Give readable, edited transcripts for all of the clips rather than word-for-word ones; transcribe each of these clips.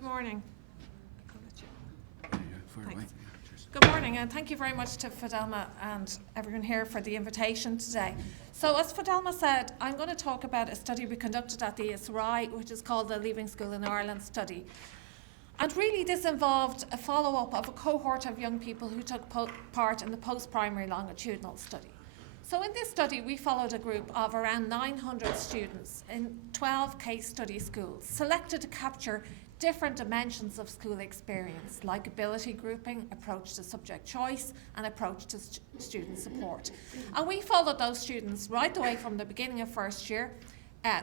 Good morning. Thanks. Good morning, and thank you very much to Fidelma and everyone here for the invitation today. So as Fidelma said, I'm going to talk about a study we conducted at the ESRI, which is called the Leaving School in Ireland study. And really this involved a follow-up of a cohort of young people who took part in the post-primary longitudinal study. So in this study, we followed a group of around 900 students in 12 case study schools, selected to capture different dimensions of school experience, like ability grouping, approach to subject choice, and approach to student support. And we followed those students right away from the beginning of first year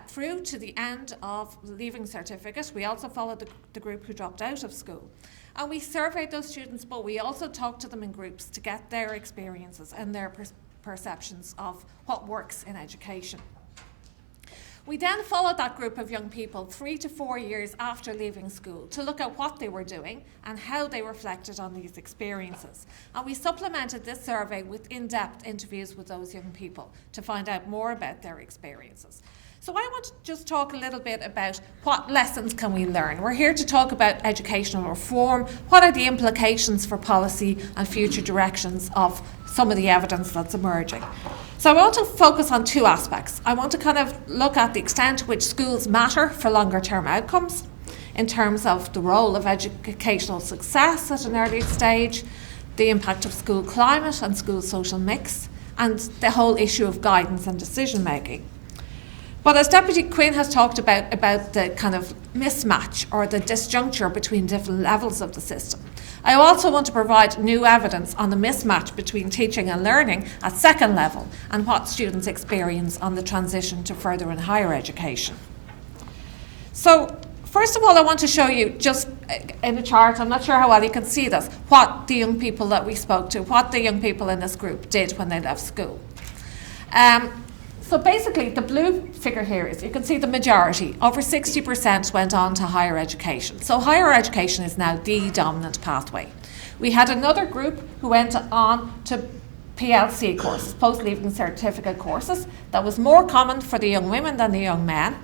through to the end of the leaving certificate. We also followed the group who dropped out of school. And we surveyed those students, but we also talked to them in groups to get their experiences and their perceptions of what works in education. We then followed that group of young people 3 to 4 years after leaving school to look at what they were doing and how they reflected on these experiences. And we supplemented this survey with in-depth interviews with those young people to find out more about their experiences. So I want to just talk a little bit about what lessons can we learn. We're here to talk about educational reform. What are the implications for policy and future directions of some of the evidence that's emerging? So I want to focus on two aspects. I want to kind of look at the extent to which schools matter for longer term outcomes in terms of the role of educational success at an early stage, the impact of school climate and school social mix, and the whole issue of guidance and decision making. But as Deputy Quinn has talked about the kind of mismatch or the disjuncture between different levels of the system, I also want to provide new evidence on the mismatch between teaching and learning at second level and what students experience on the transition to further and higher education. So, first of all, I want to show you just in a chart, I'm not sure how well you can see this, what the young people that we spoke to, what the young people in this group did when they left school. So basically, the blue figure here is, you can see the majority, over 60% went on to higher education. So higher education is now the dominant pathway. We had another group who went on to PLC courses, post-leaving certificate courses, that was more common for the young women than the young men.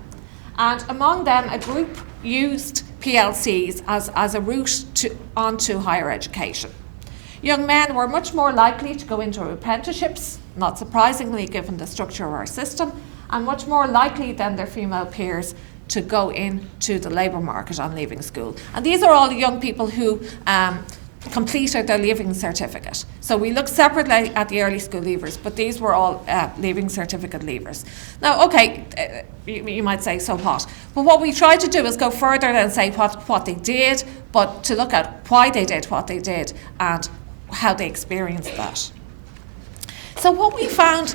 And among them, a group used PLCs as a route onto higher education. Young men were much more likely to go into apprenticeships, not surprisingly given the structure of our system, and much more likely than their female peers to go into the labour market on leaving school. And these are all young people who completed their leaving certificate. So we looked separately at the early school leavers, but these were all leaving certificate leavers. Now, okay, you might say, so what? But what we tried to do is go further than say what they did, but to look at why they did what they did and how they experienced that. So what we found,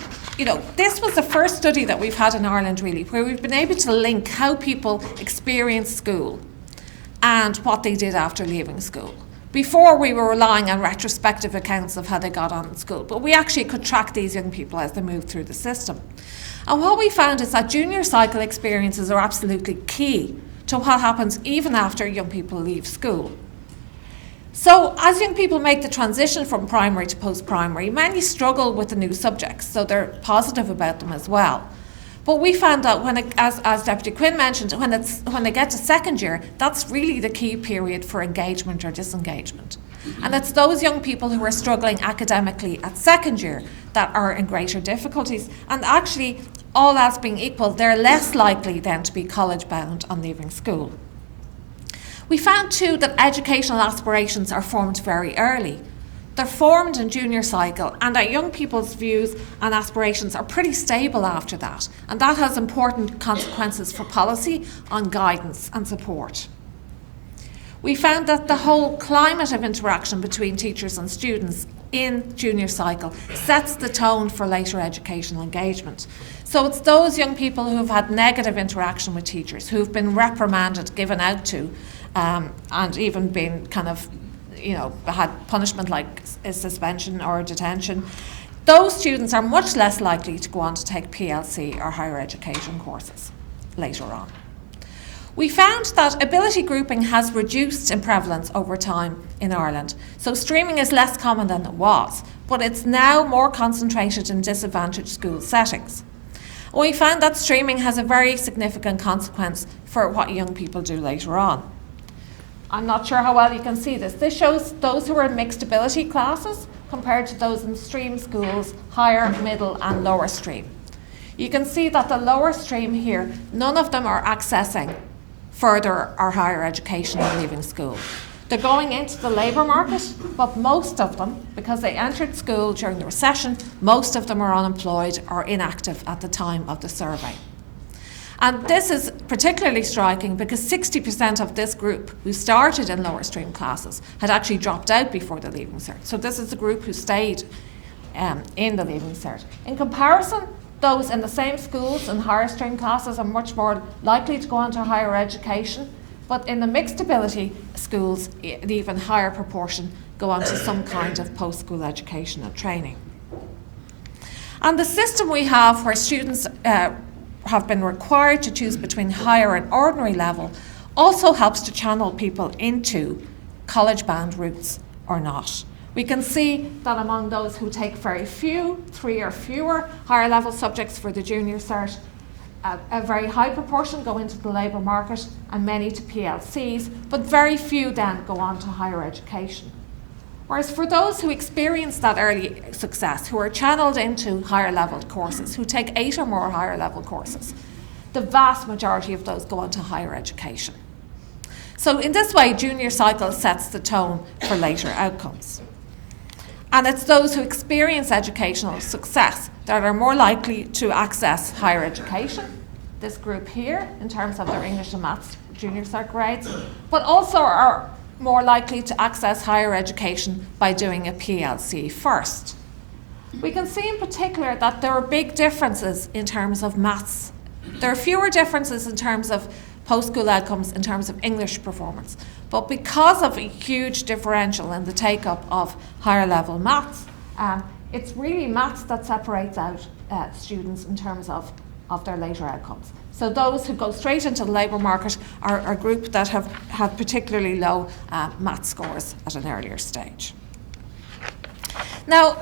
this was the first study that we've had in Ireland really, where we've been able to link how people experience school and what they did after leaving school. Before, we were relying on retrospective accounts of how they got on in school, but we actually could track these young people as they moved through the system. And what we found is that junior cycle experiences are absolutely key to what happens even after young people leave school. So as young people make the transition from primary to post-primary, many struggle with the new subjects, so they're positive about them as well. But we found that as Deputy Quinn mentioned, when they get to second year, that's really the key period for engagement or disengagement. And it's those young people who are struggling academically at second year that are in greater difficulties. And actually, all else being equal, they're less likely then to be college bound on leaving school. We found too that educational aspirations are formed very early. They're formed in junior cycle, and that young people's views and aspirations are pretty stable after that. And that has important consequences for policy on guidance and support. We found that the whole climate of interaction between teachers and students in junior cycle sets the tone for later educational engagement. So it's those young people who've had negative interaction with teachers, who've been reprimanded, given out to, and even been kind of, had punishment like a suspension or detention. Those students are much less likely to go on to take PLC or higher education courses later on. We found that ability grouping has reduced in prevalence over time in Ireland. So streaming is less common than it was, but it's now more concentrated in disadvantaged school settings. We found that streaming has a very significant consequence for what young people do later on. I'm not sure how well you can see this. This shows those who are in mixed ability classes compared to those in stream schools, higher, middle and lower stream. You can see that the lower stream here, none of them are accessing further or higher education and leaving school. They're going into the labour market, but most of them, because they entered school during the recession, most of them are unemployed or inactive at the time of the survey. And this is particularly striking because 60% of this group who started in lower stream classes had actually dropped out before the Leaving Cert. So this is the group who stayed in the Leaving Cert. In comparison, those in the same schools and higher stream classes are much more likely to go on to higher education, but in the mixed ability schools, an even higher proportion go on to some kind of post-school education and training. And the system we have where students have been required to choose between higher and ordinary level also helps to channel people into college-bound routes or not. We can see that among those who take very few, 3 or fewer higher level subjects for the junior cert, a very high proportion go into the labour market and many to PLCs, but very few then go on to higher education. Whereas for those who experience that early success, who are channeled into higher level courses, who take 8 or more higher level courses, the vast majority of those go on to higher education. So in this way, junior cycle sets the tone for later outcomes. And it's those who experience educational success that are more likely to access higher education, this group here, in terms of their English and Maths junior cert grades, but also are more likely to access higher education by doing a PLC first. We can see in particular that there are big differences in terms of maths. There are fewer differences in terms of post-school outcomes in terms of English performance. But because of a huge differential in the take-up of higher level maths, it's really maths that separates out students in terms of their later outcomes. So those who go straight into the labour market are a group that have particularly low math scores at an earlier stage. Now,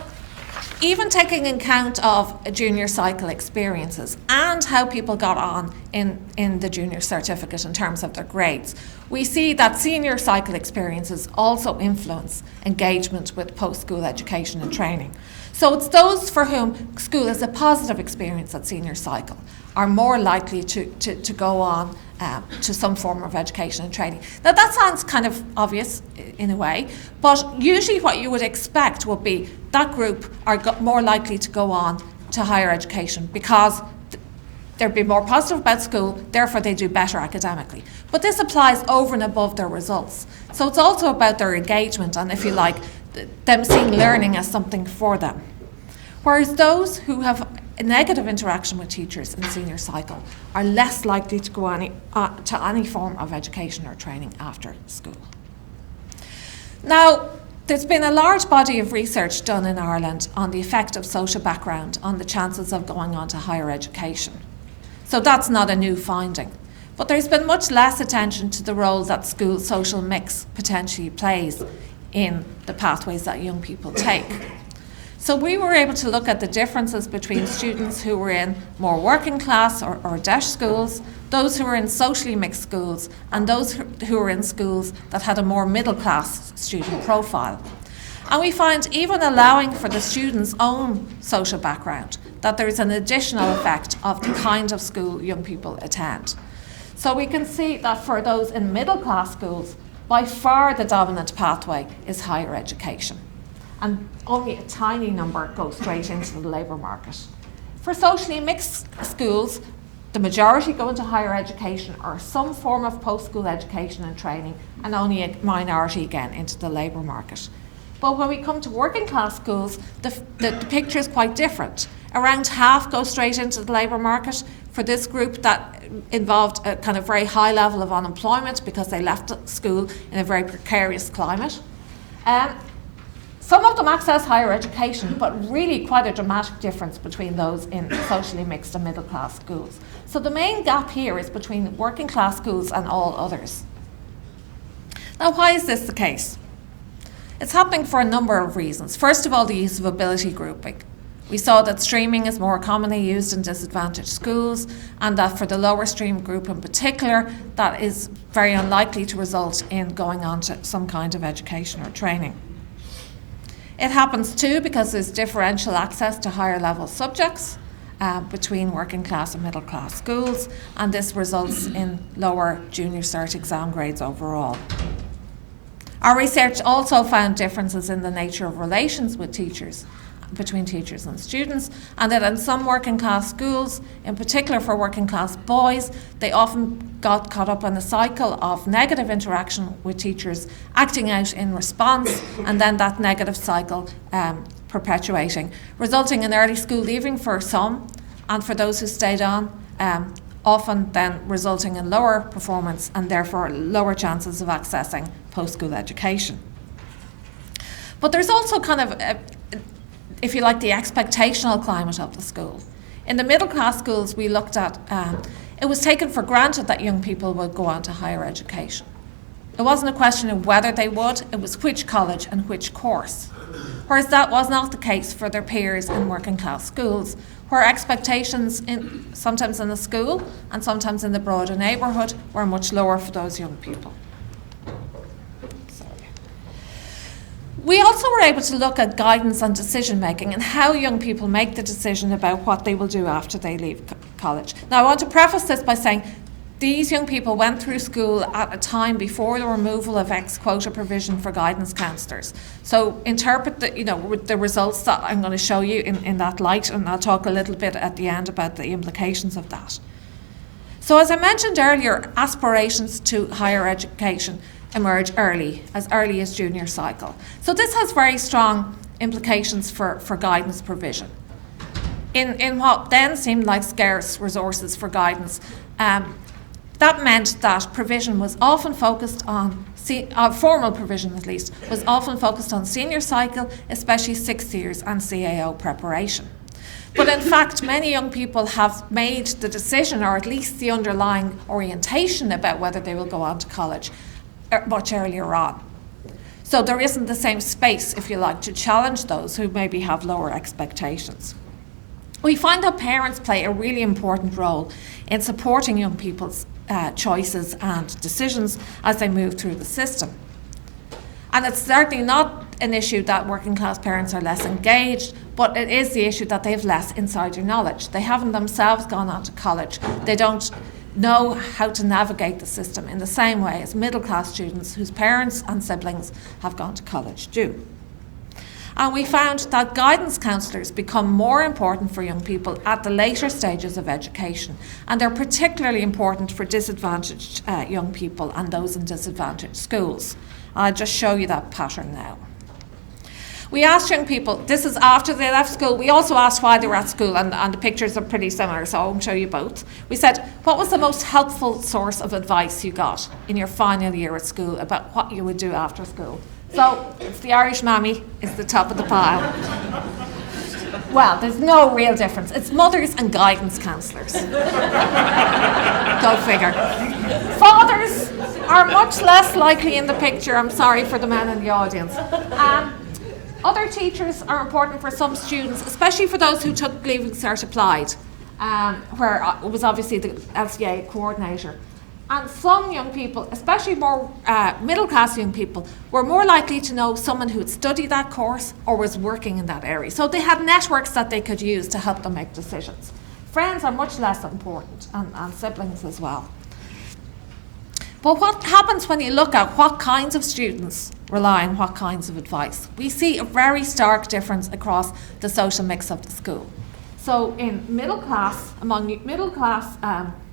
even taking account of junior cycle experiences and how people got on in the junior certificate in terms of their grades, we see that senior cycle experiences also influence engagement with post-school education and training. So it's those for whom school is a positive experience at senior cycle are more likely to go on to some form of education and training. Now that sounds kind of obvious in a way, but usually what you would expect would be that group are more likely to go on to higher education because they'd be more positive about school, therefore they do better academically. But this applies over and above their results. So it's also about their engagement and, if you like, them seeing learning as something for them. Whereas those who have a negative interaction with teachers in senior cycle are less likely to go to any form of education or training after school. Now, there's been a large body of research done in Ireland on the effect of social background on the chances of going on to higher education. So that's not a new finding. But there's been much less attention to the role that school social mix potentially plays in the pathways that young people take. So we were able to look at the differences between students who were in more working class or DEIS schools, those who were in socially mixed schools, and those who were in schools that had a more middle class student profile. And we find, even allowing for the student's own social background, that there's an additional effect of the kind of school young people attend. So we can see that for those in middle class schools, by far the dominant pathway is higher education. And only a tiny number go straight into the labour market. For socially mixed schools, the majority go into higher education or some form of post-school education and training, and only a minority again into the labour market. But when we come to working class schools, the picture is quite different. Around half go straight into the labour market. For this group, that involved a kind of very high level of unemployment because they left school in a very precarious climate. Some of them access higher education, but really quite a dramatic difference between those in socially mixed and middle class schools. So the main gap here is between working class schools and all others. Now, why is this the case? It's happening for a number of reasons. First of all, the use of ability grouping. We saw that streaming is more commonly used in disadvantaged schools, and that for the lower stream group in particular, that is very unlikely to result in going on to some kind of education or training. It happens too because there's differential access to higher level subjects between working class and middle class schools, and this results in lower junior cert exam grades overall. Our research also found differences in the nature of relations with teachers, between teachers and students, and that in some working class schools, in particular for working class boys, they often got caught up in a cycle of negative interaction with teachers, acting out in response, and then that negative cycle perpetuating, resulting in early school leaving for some, and for those who stayed on, often then resulting in lower performance and therefore lower chances of accessing post-school education. But there's also kind of, if you like, the expectational climate of the school. In the middle class schools we looked at, it was taken for granted that young people would go on to higher education. It wasn't a question of whether they would, it was which college and which course. Whereas that was not the case for their peers in working class schools, where expectations sometimes in the school and sometimes in the broader neighbourhood were much lower for those young people. We also were able to look at guidance on decision making and how young people make the decision about what they will do after they leave college. Now I want to preface this by saying these young people went through school at a time before the removal of ex-quota provision for guidance counsellors. So interpret the results that I'm going to show you in that light, and I'll talk a little bit at the end about the implications of that. So as I mentioned earlier, aspirations to higher education emerge as early as junior cycle. So this has very strong implications for guidance provision. In what then seemed like scarce resources for guidance, that meant that provision was often focused on, formal provision at least, was often focused on senior cycle, especially 6th years and CAO preparation. But in fact, many young people have made the decision, or at least the underlying orientation about whether they will go on to college much earlier on. So there isn't the same space, if you like, to challenge those who maybe have lower expectations. We find that parents play a really important role in supporting young people's choices and decisions as they move through the system. And it's certainly not an issue that working class parents are less engaged, but it is the issue that they have less insider knowledge. They haven't themselves gone on to college. They don't know how to navigate the system in the same way as middle class students whose parents and siblings have gone to college do. And we found that guidance counsellors become more important for young people at the later stages of education, and they're particularly important for disadvantaged young people and those in disadvantaged schools. I'll just show you that pattern now. We asked young people, this is after they left school, we also asked why they were at school, and the pictures are pretty similar, so I won't show you both. We said, what was the most helpful source of advice you got in your final year at school about what you would do after school? So it's the Irish mammy is the top of the pile. Well, there's no real difference. It's mothers and guidance counsellors. Go figure. Fathers are much less likely in the picture. I'm sorry for the men in the audience. Other teachers are important for some students, especially for those who took Leaving Cert Applied, where it was obviously the LCA coordinator. And some young people, especially more middle-class young people, were more likely to know someone who had studied that course or was working in that area. So they had networks that they could use to help them make decisions. Friends are much less important, and siblings as well. But what happens when you look at what kinds of students rely on what kinds of advice? We see a very stark difference across the social mix of the school. So in middle class, among middle class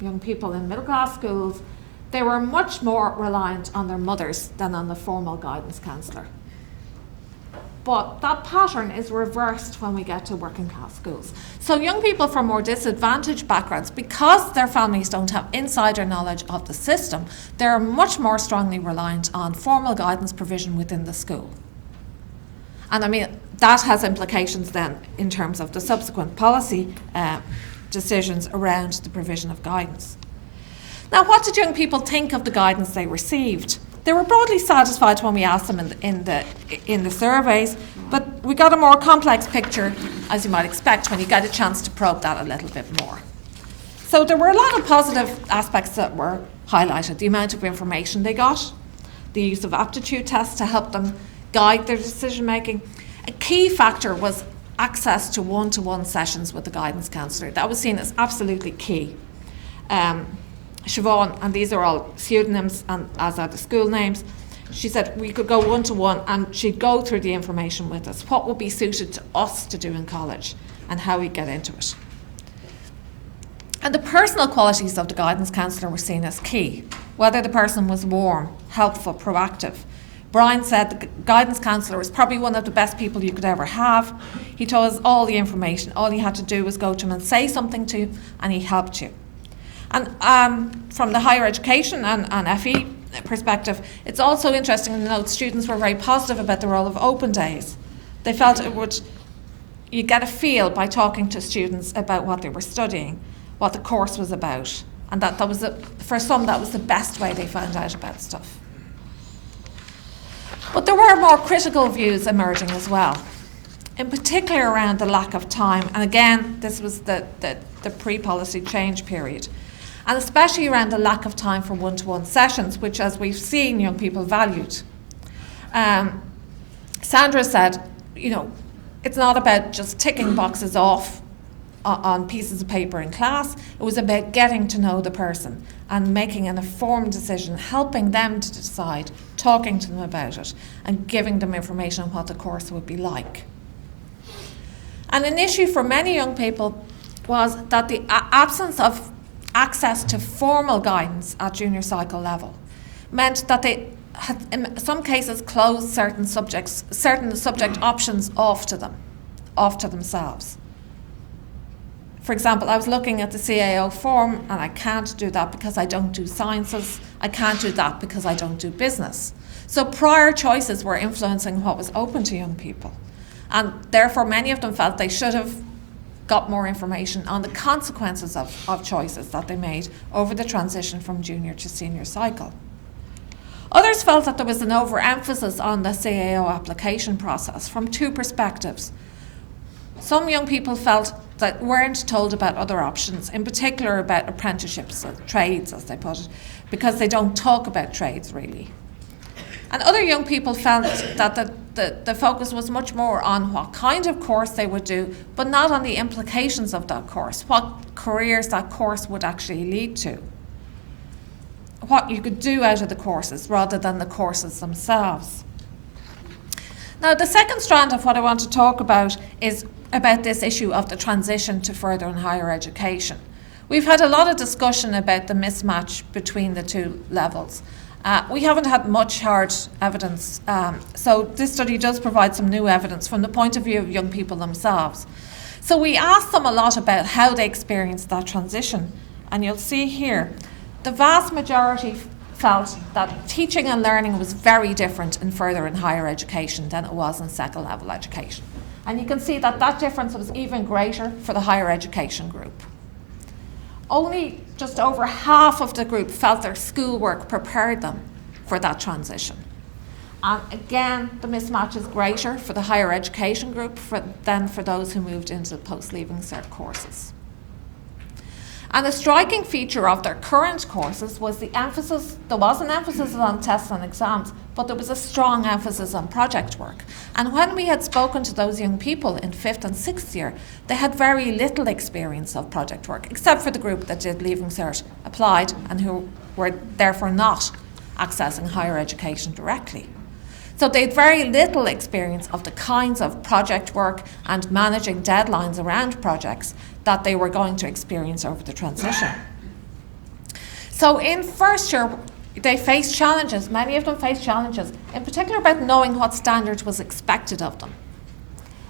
young people in middle class schools, they were much more reliant on their mothers than on the formal guidance counsellor. But that pattern is reversed when we get to working class schools. So young people from more disadvantaged backgrounds, because their families don't have insider knowledge of the system, they're much more strongly reliant on formal guidance provision within the school. And I mean, that has implications then in terms of the subsequent policy decisions around the provision of guidance. Now, what did young people think of the guidance they received? They were broadly satisfied when we asked them in the surveys, but we got a more complex picture as you might expect when you get a chance to probe that a little bit more. So there were a lot of positive aspects that were highlighted. The amount of information they got, the use of aptitude tests to help them guide their decision making. A key factor was access to one-to-one sessions with the guidance counsellor. That was seen as absolutely key. Siobhan, and these are all pseudonyms and as are the school names, she said we could go one-to-one and she'd go through the information with us, what would be suited to us to do in college and how we get into it. And the personal qualities of the guidance counsellor were seen as key, whether the person was warm, helpful, proactive. Brian said the guidance counsellor was probably one of the best people you could ever have. He told us all the information. All you had to do was go to him and say something to him, and he helped you. And from the higher education and FE perspective, it's also interesting to note students were very positive about the role of open days. They felt you get a feel by talking to students about what they were studying, what the course was about, and that was for some that was the best way they found out about stuff. But there were more critical views emerging as well, in particular around the lack of time. And again, this was the pre-policy change period. And especially around the lack of time for one-to-one sessions, which, as we've seen, young people valued. Sandra said, it's not about just ticking boxes off on pieces of paper in class. It was about getting to know the person and making an informed decision, helping them to decide, talking to them about it, and giving them information on what the course would be like. And an issue for many young people was that the absence of access to formal guidance at junior cycle level meant that they had, in some cases, closed certain subject options off to themselves. For example, I was looking at the CAO form, and I can't do that because I don't do sciences. I can't do that because I don't do business. So prior choices were influencing what was open to young people. And therefore, many of them felt they should have got more information on the consequences of choices that they made over the transition from junior to senior cycle. Others felt that there was an overemphasis on the CAO application process from two perspectives. Some young people felt that weren't told about other options, in particular about apprenticeships, trades as they put it, because they don't talk about trades really. And other young people felt that the focus was much more on what kind of course they would do, but not on the implications of that course, what careers that course would actually lead to, what you could do out of the courses rather than the courses themselves. Now, the second strand of what I want to talk about is about this issue of the transition to further and higher education. We've had a lot of discussion about the mismatch between the two levels. We haven't had much hard evidence, so this study does provide some new evidence from the point of view of young people themselves. So we asked them a lot about how they experienced that transition, and you'll see here, the vast majority felt that teaching and learning was very different in further and higher education than it was in second level education. And you can see that that difference was even greater for the higher education group. Only just over half of the group felt their schoolwork prepared them for that transition. And again, the mismatch is greater for the higher education group than for those who moved into the post-leaving cert courses. And a striking feature of their current courses was the emphasis. There was an emphasis on tests and exams, but there was a strong emphasis on project work. And when we had spoken to those young people in 5th and 6th year, they had very little experience of project work, except for the group that did Leaving Cert, applied, and who were therefore not accessing higher education directly. So they had very little experience of the kinds of project work and managing deadlines around projects that they were going to experience over the transition. So in first year, they faced challenges. Many of them faced challenges, in particular about knowing what standards was expected of them,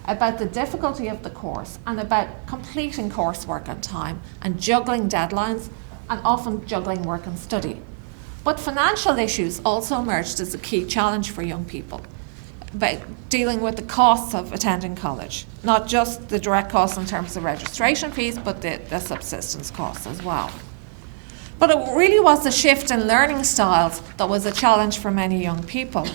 about the difficulty of the course, and about completing coursework on time and juggling deadlines, and often juggling work and study. But financial issues also emerged as a key challenge for young people, about dealing with the costs of attending college, not just the direct costs in terms of registration fees, but the subsistence costs as well. But it really was the shift in learning styles that was a challenge for many young people.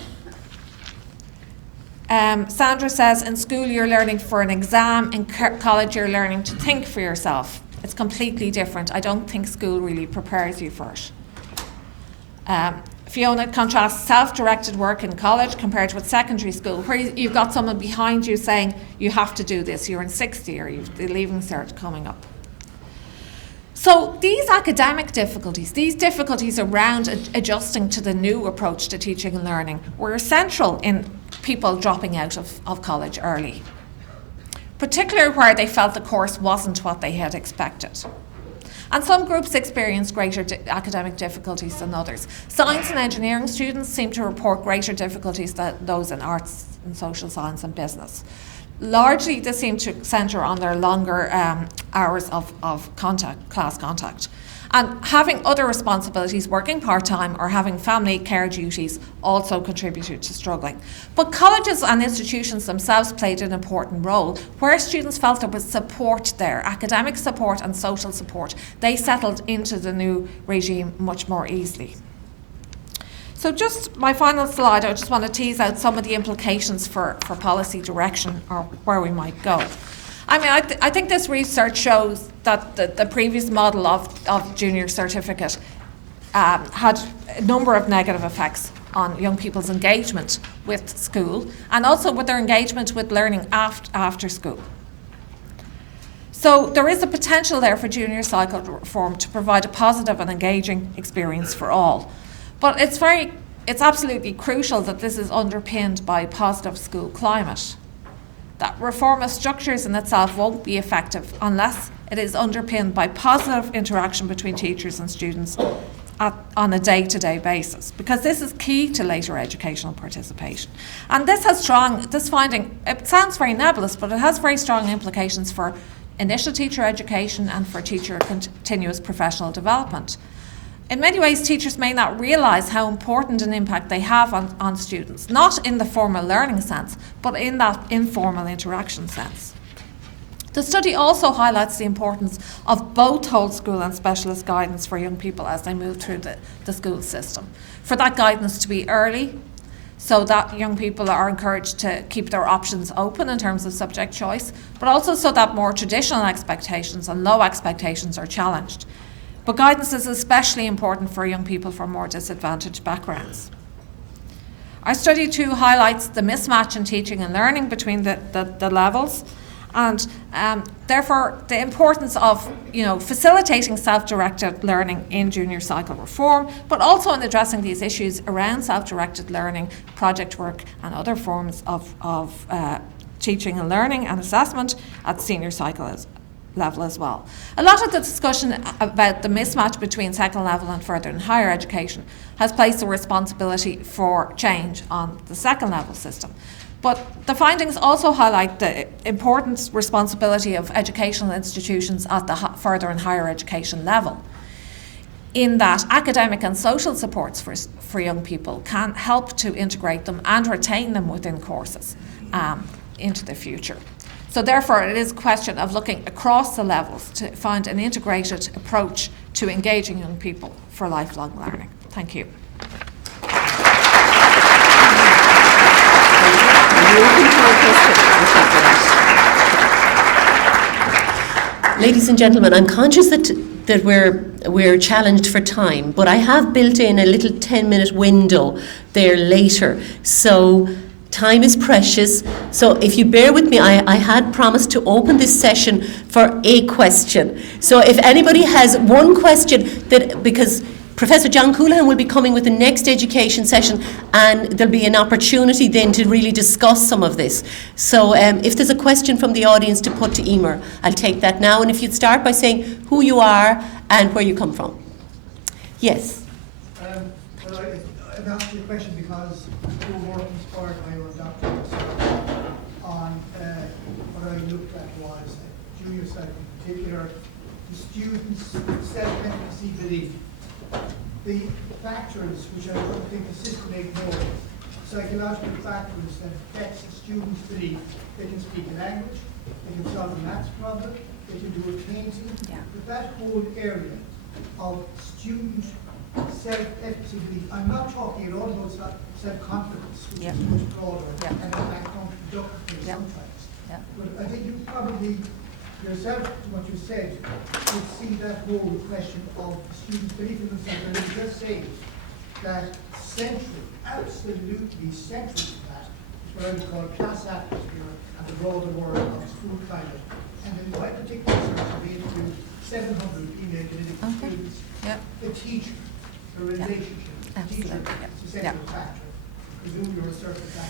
Sandra says, in school you're learning for an exam, in college you're learning to think for yourself. It's completely different. I don't think school really prepares you for it. Fiona contrasts self-directed work in college compared with secondary school, where you've got someone behind you saying, you have to do this, you're in 60 or you've the leaving cert coming up. So these academic difficulties, these difficulties around adjusting to the new approach to teaching and learning were central in people dropping out of college early, particularly where they felt the course wasn't what they had expected. And some groups experienced greater academic difficulties than others. Science and engineering students seem to report greater difficulties than those in arts and social science and business. Largely, they seem to centre on their longer hours of class contact. And having other responsibilities, working part-time or having family care duties also contributed to struggling. But colleges and institutions themselves played an important role. Where students felt there was support there, academic support and social support, they settled into the new regime much more easily. So just my final slide, I just want to tease out some of the implications for policy direction or where we might go. I mean, I think this research shows that the previous model of junior certificate had a number of negative effects on young people's engagement with school and also with their engagement with learning after school. So there is a potential there for junior cycle reform to provide a positive and engaging experience for all. But it's absolutely crucial that this is underpinned by a positive school climate. That reform of structures in itself won't be effective unless it is underpinned by positive interaction between teachers and students on a day-to-day basis, because this is key to later educational participation. And this finding, it sounds very nebulous, but it has very strong implications for initial teacher education and for teacher continuous professional development. In many ways, teachers may not realise how important an impact they have on students, not in the formal learning sense, but in that informal interaction sense. The study also highlights the importance of both whole school and specialist guidance for young people as they move through the school system. For that guidance to be early, so that young people are encouraged to keep their options open in terms of subject choice, but also so that more traditional expectations and low expectations are challenged. But guidance is especially important for young people from more disadvantaged backgrounds. Our study too highlights the mismatch in teaching and learning between the levels, and therefore the importance of facilitating self-directed learning in junior cycle reform, but also in addressing these issues around self-directed learning, project work and other forms of teaching and learning and assessment at senior cycle level as well. A lot of the discussion about the mismatch between second level and further and higher education has placed the responsibility for change on the second level system. But the findings also highlight the important responsibility of educational institutions at the further and higher education level, in that academic and social supports for young people can help to integrate them and retain them within courses into the future. So therefore, it is a question of looking across the levels to find an integrated approach to engaging young people for lifelong learning. Thank you. Ladies and gentlemen, I'm conscious that we're challenged for time, but I have built in a little 10-minute window there later. So time is precious, so if you bear with me, I had promised to open this session for a question. So if anybody has one question, because Professor John Coulihan will be coming with the next education session, and there'll be an opportunity then to really discuss some of this. So if there's a question from the audience to put to Emer, I'll take that now. And if you'd start by saying who you are and where you come from. Yes. Well, I've asked you a question because your work inspired my own doctorate research on what I looked at was junior psych in particular, the students' self-efficacy belief. The factors which I don't think the system ignores, psychological factors that affect the students' belief. They can speak a language, they can solve a maths problem, they can do a painting. Yeah. But that whole area of student self-efficacy belief, I'm not talking at all about self-confidence, which is much broader, and that comes productively Yeah. sometimes. Yeah. But I think you probably, yourself, what you said, would see that whole question of students' belief in themselves. And you just say that central, absolutely central to that, is what I would call class atmosphere and the broader world of school climate. And in my particular research, we interviewed 700 female clinical Okay. students. Yeah. The teacher, the relationship, the teacher Absolutely, is a yeah. central factor. Presume your research is that.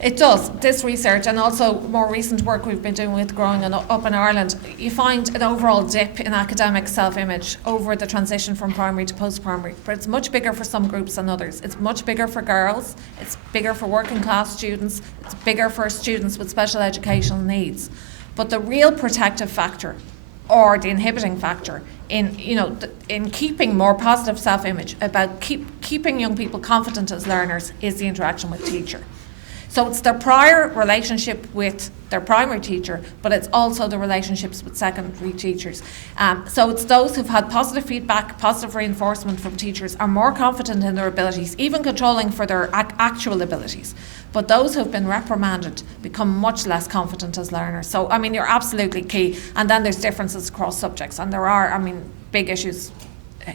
It does, this research and also more recent work we've been doing with growing up in Ireland, you find an overall dip in academic self-image over the transition from primary to post-primary, but it's much bigger for some groups than others. It's much bigger for girls, it's bigger for working class students, it's bigger for students with special educational needs. But the real protective factor or the inhibiting factor in, in keeping more positive self-image about keeping young people confident as learners is the interaction with teacher. So it's their prior relationship with their primary teacher, but it's also the relationships with secondary teachers. So it's those who've had positive feedback, positive reinforcement from teachers are more confident in their abilities, even controlling for their actual abilities. But those who've been reprimanded become much less confident as learners. So, I mean, you're absolutely key. And then there's differences across subjects. And there are, big issues,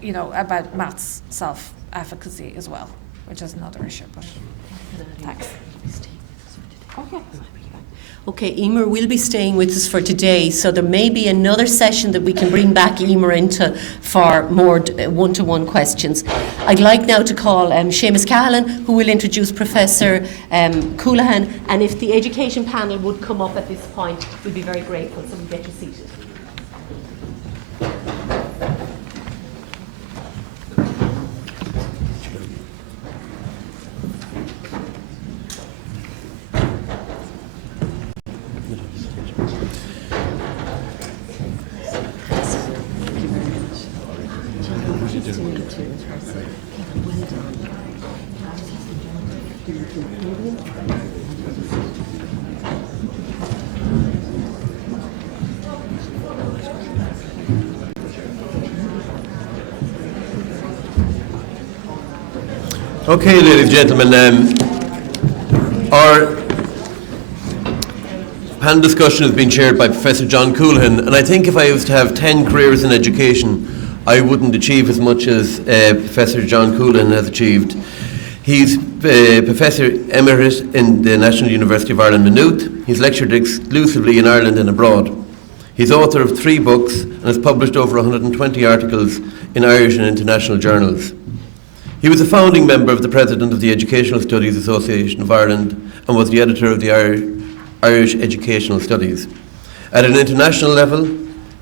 about maths self-efficacy as well, which is another issue. But thanks. Okay. Okay, Emer will be staying with us for today, so there may be another session that we can bring back Emer into for more one-to-one questions. I'd like now to call Seamus Cahalane, who will introduce Professor Coonahan, and if the education panel would come up at this point, we'd be very grateful, so we get you seated. Okay, ladies and gentlemen, our panel discussion has been chaired by Professor John Coonahan, and I think if I was to have 10 careers in education, I wouldn't achieve as much as Professor John Coonahan has achieved. He's Professor Emeritus in the National University of Ireland, Maynooth. He's lectured exclusively in Ireland and abroad. He's author of 3 books and has published over 120 articles in Irish and international journals. He was a founding member of the President of the Educational Studies Association of Ireland and was the editor of the Irish Educational Studies. At an international level,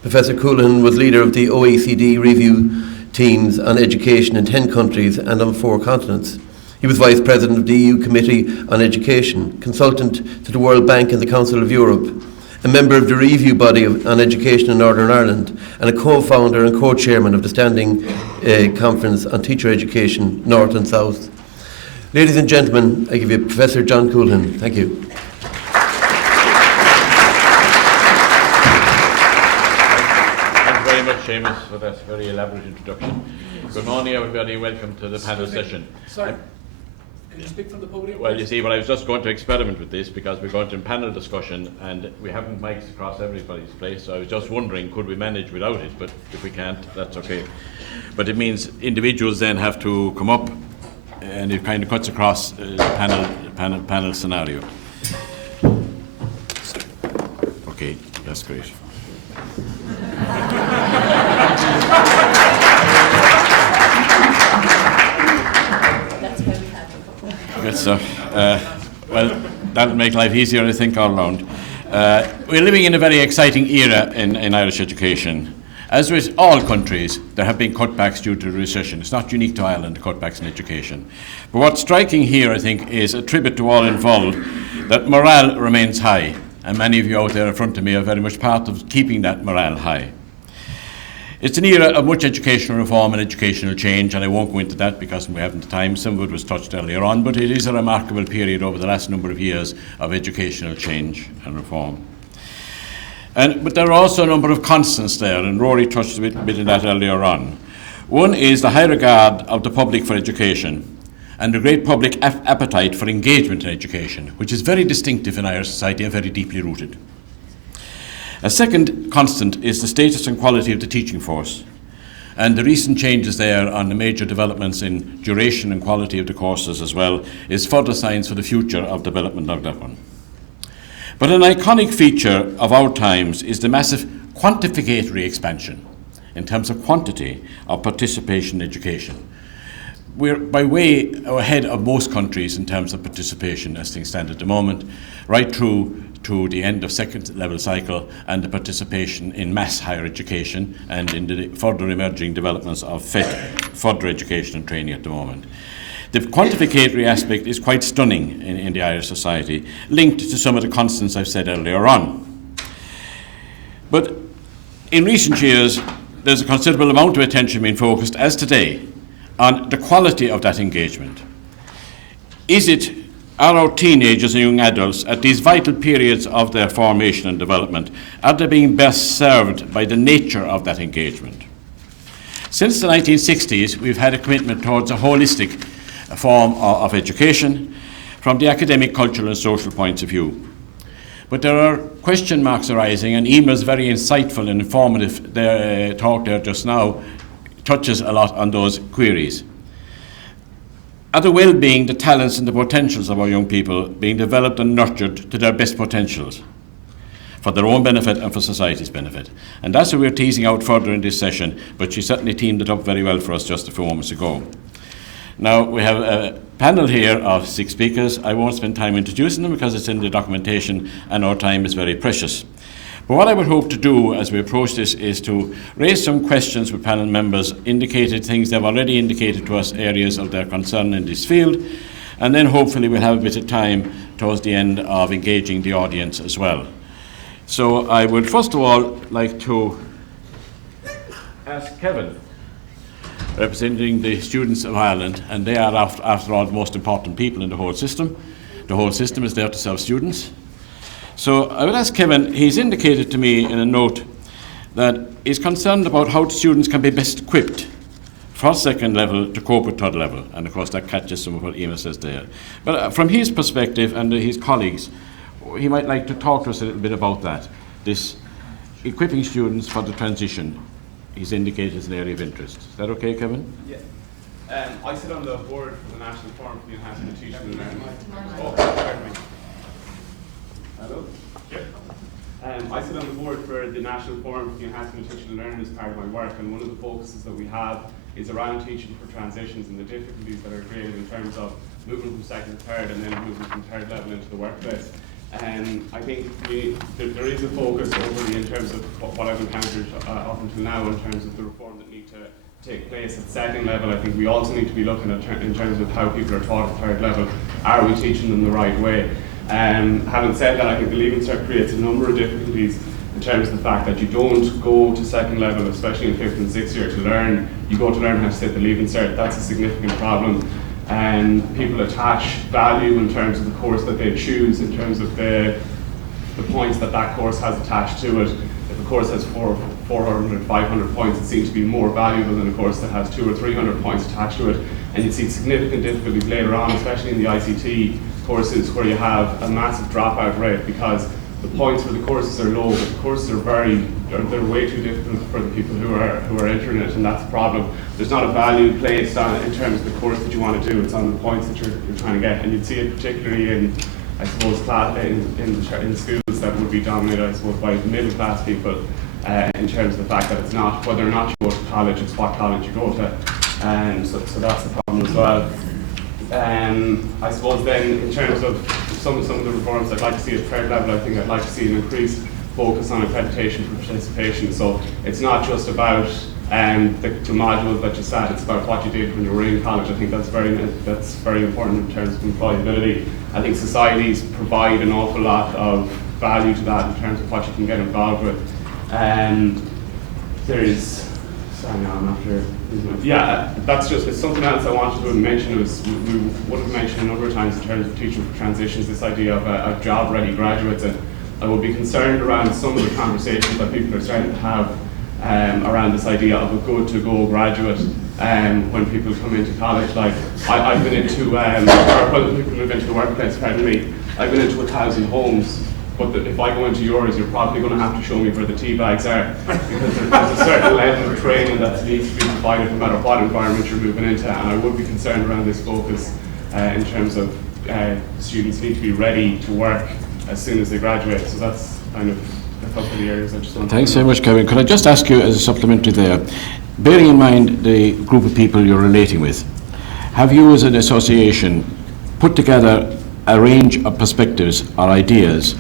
Professor Coonahan was leader of the OECD review teams on education in 10 countries and on 4 continents. He was Vice President of the EU Committee on Education, consultant to the World Bank and the Council of Europe, a member of the review body on education in Northern Ireland, and a co-founder and co-chairman of the Standing Conference on Teacher Education, North and South. Ladies and gentlemen, I give you Professor John Coonahan. Thank you. Thank you very much, Seamus, for that very elaborate introduction. Good morning, everybody. Welcome to the panel session. Sorry, can you speak from the podium? Well, you see, I was just going to experiment with this because we're going to panel discussion and we haven't mics across everybody's place, so I was just wondering, could we manage without it? But if we can't, that's okay. But it means individuals then have to come up and it kind of cuts across the panel scenario. Okay, that's great. Good stuff. Well, that'll make life easier, I think, all round. We're living in a very exciting era in Irish education. As with all countries, there have been cutbacks due to recession. It's not unique to Ireland, cutbacks in education. But what's striking here, I think, is a tribute to all involved, that morale remains high. And many of you out there in front of me are very much part of keeping that morale high. It's an era of much educational reform and educational change, and I won't go into that because we haven't the time. Some of it was touched earlier on, but it is a remarkable period over the last number of years of educational change and reform. But there are also a number of constants there, and Rory touched a bit on that earlier on. One is the high regard of the public for education, and a great public appetite for engagement in education, which is very distinctive in Irish society and very deeply rooted. A second constant is the status and quality of the teaching force, and the recent changes there on the major developments in duration and quality of the courses as well is further signs for the future of development of that one. But an iconic feature of our times is the massive quantificatory expansion in terms of quantity of participation in education. We're by way ahead of most countries in terms of participation as things stand at the moment, right through to the end of second level cycle and the participation in mass higher education and in the further emerging developments of further education and training at the moment. The quantificatory aspect is quite stunning in the Irish society, linked to some of the constants I've said earlier on. But in recent years, there's a considerable amount of attention being focused, as today, on the quality of that engagement. Are our teenagers and young adults at these vital periods of their formation and development, are they being best served by the nature of that engagement? Since the 1960s, we've had a commitment towards a holistic form of education from the academic, cultural and social points of view. But there are question marks arising, and Emer's very insightful and informative talk there just now touches a lot on those queries. Are the well-being, the talents and the potentials of our young people being developed and nurtured to their best potentials for their own benefit and for society's benefit? And that's what we're teasing out further in this session, but she certainly teamed it up very well for us just a few moments ago. Now, we have a panel here of 6 speakers. I won't spend time introducing them because it's in the documentation and our time is very precious. But what I would hope to do as we approach this is to raise some questions with panel members, indicated things they've already indicated to us, areas of their concern in this field, and then hopefully we'll have a bit of time towards the end of engaging the audience as well. So I would first of all like to ask Kevin, representing the students of Ireland, and they are after all the most important people in the whole system. The whole system is there to serve students. So I would ask Kevin, he's indicated to me in a note that he's concerned about how students can be best equipped for second level to cope with third level. And of course that catches some of what Emer says there. But from his perspective and his colleagues, he might like to talk to us a little bit about that. This equipping students for the transition, he's indicated as an area of interest. Is that okay, Kevin? Yeah. I sit on the board for the National Forum for the Enhancement of Teaching and Learning. Oh, pardon me. Hello? Yeah. I sit on the board for the National Forum for the Enhancement of Teaching and Learning as part of my work, and one of the focuses that we have is around teaching for transitions and the difficulties that are created in terms of moving from second to third and then moving from third level into the workplace. And I think there is a focus overly in terms of what I've encountered up until now in terms of the reform that need to take place at second level. I think we also need to be looking at in terms of how people are taught at third level. Are we teaching them the right way? Having said that, I think the Leaving Cert creates a number of difficulties in terms of the fact that you don't go to second level, especially in 5th and 6th year, to learn. You go to learn how to sit the Leaving Cert. That's a significant problem. And people attach value in terms of the course that they choose, in terms of the points that that course has attached to it. If a course has 400, 500 points, it seems to be more valuable than a course that has 200 or 300 points attached to it. And you see significant difficulties later on, especially in the ICT courses, where you have a massive dropout rate because the points for the courses are low, but the courses are they're way too difficult for the people who are entering it, and that's the problem. There's not a value placed on in terms of the course that you want to do. It's on the points that you're trying to get, and you'd see it particularly in, I suppose, in schools that would be dominated, I suppose, by middle class people, in terms of the fact that it's not whether or not you go to college, it's what college you go to, and so that's the problem as well. I suppose then in terms of some of the reforms I'd like to see at third level, I think I'd like to see an increased focus on accreditation for participation. So it's not just about the module that you sat, it's about what you did when you were in college. I think that's very important in terms of employability. I think societies provide an awful lot of value to that in terms of what you can get involved with. That's just it's something else I wanted to mention. We would have mentioned a number of times in terms of teaching for transitions, this idea of job-ready graduates, and I would be concerned around some of the conversations that people are starting to have around this idea of a good to go graduate when people come into college. Like I've been into, or when people move into the workplace, pardon me, I've been into 1,000 homes. But if I go into yours, you're probably going to have to show me where the tea bags are, because there's a certain level of training that needs to be provided no matter what environment you're moving into. And I would be concerned around this focus in terms of students need to be ready to work as soon as they graduate. So that's kind of a couple of the areas I just want to. Thanks very much, Kevin. Could I just ask you as a supplementary there, bearing in mind the group of people you're relating with, have you as an association put together a range of perspectives or ideas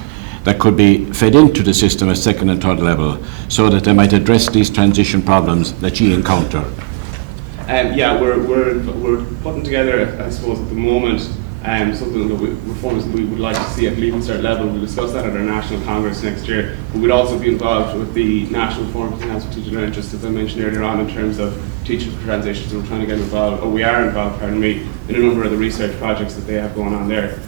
that could be fed into the system at second and third level so that they might address these transition problems that you encounter? Yeah, we're putting together, I suppose, at the moment, something that reforms that we would like to see at Leaving Cert level. We'll discuss that at our National Congress next year. But we'd also be involved with the National Forum for Enhanced Teaching Learning, just as I mentioned earlier on, in terms of teaching transitions. We're trying to get involved, or we are involved, pardon me, in a number of the research projects that they have going on there.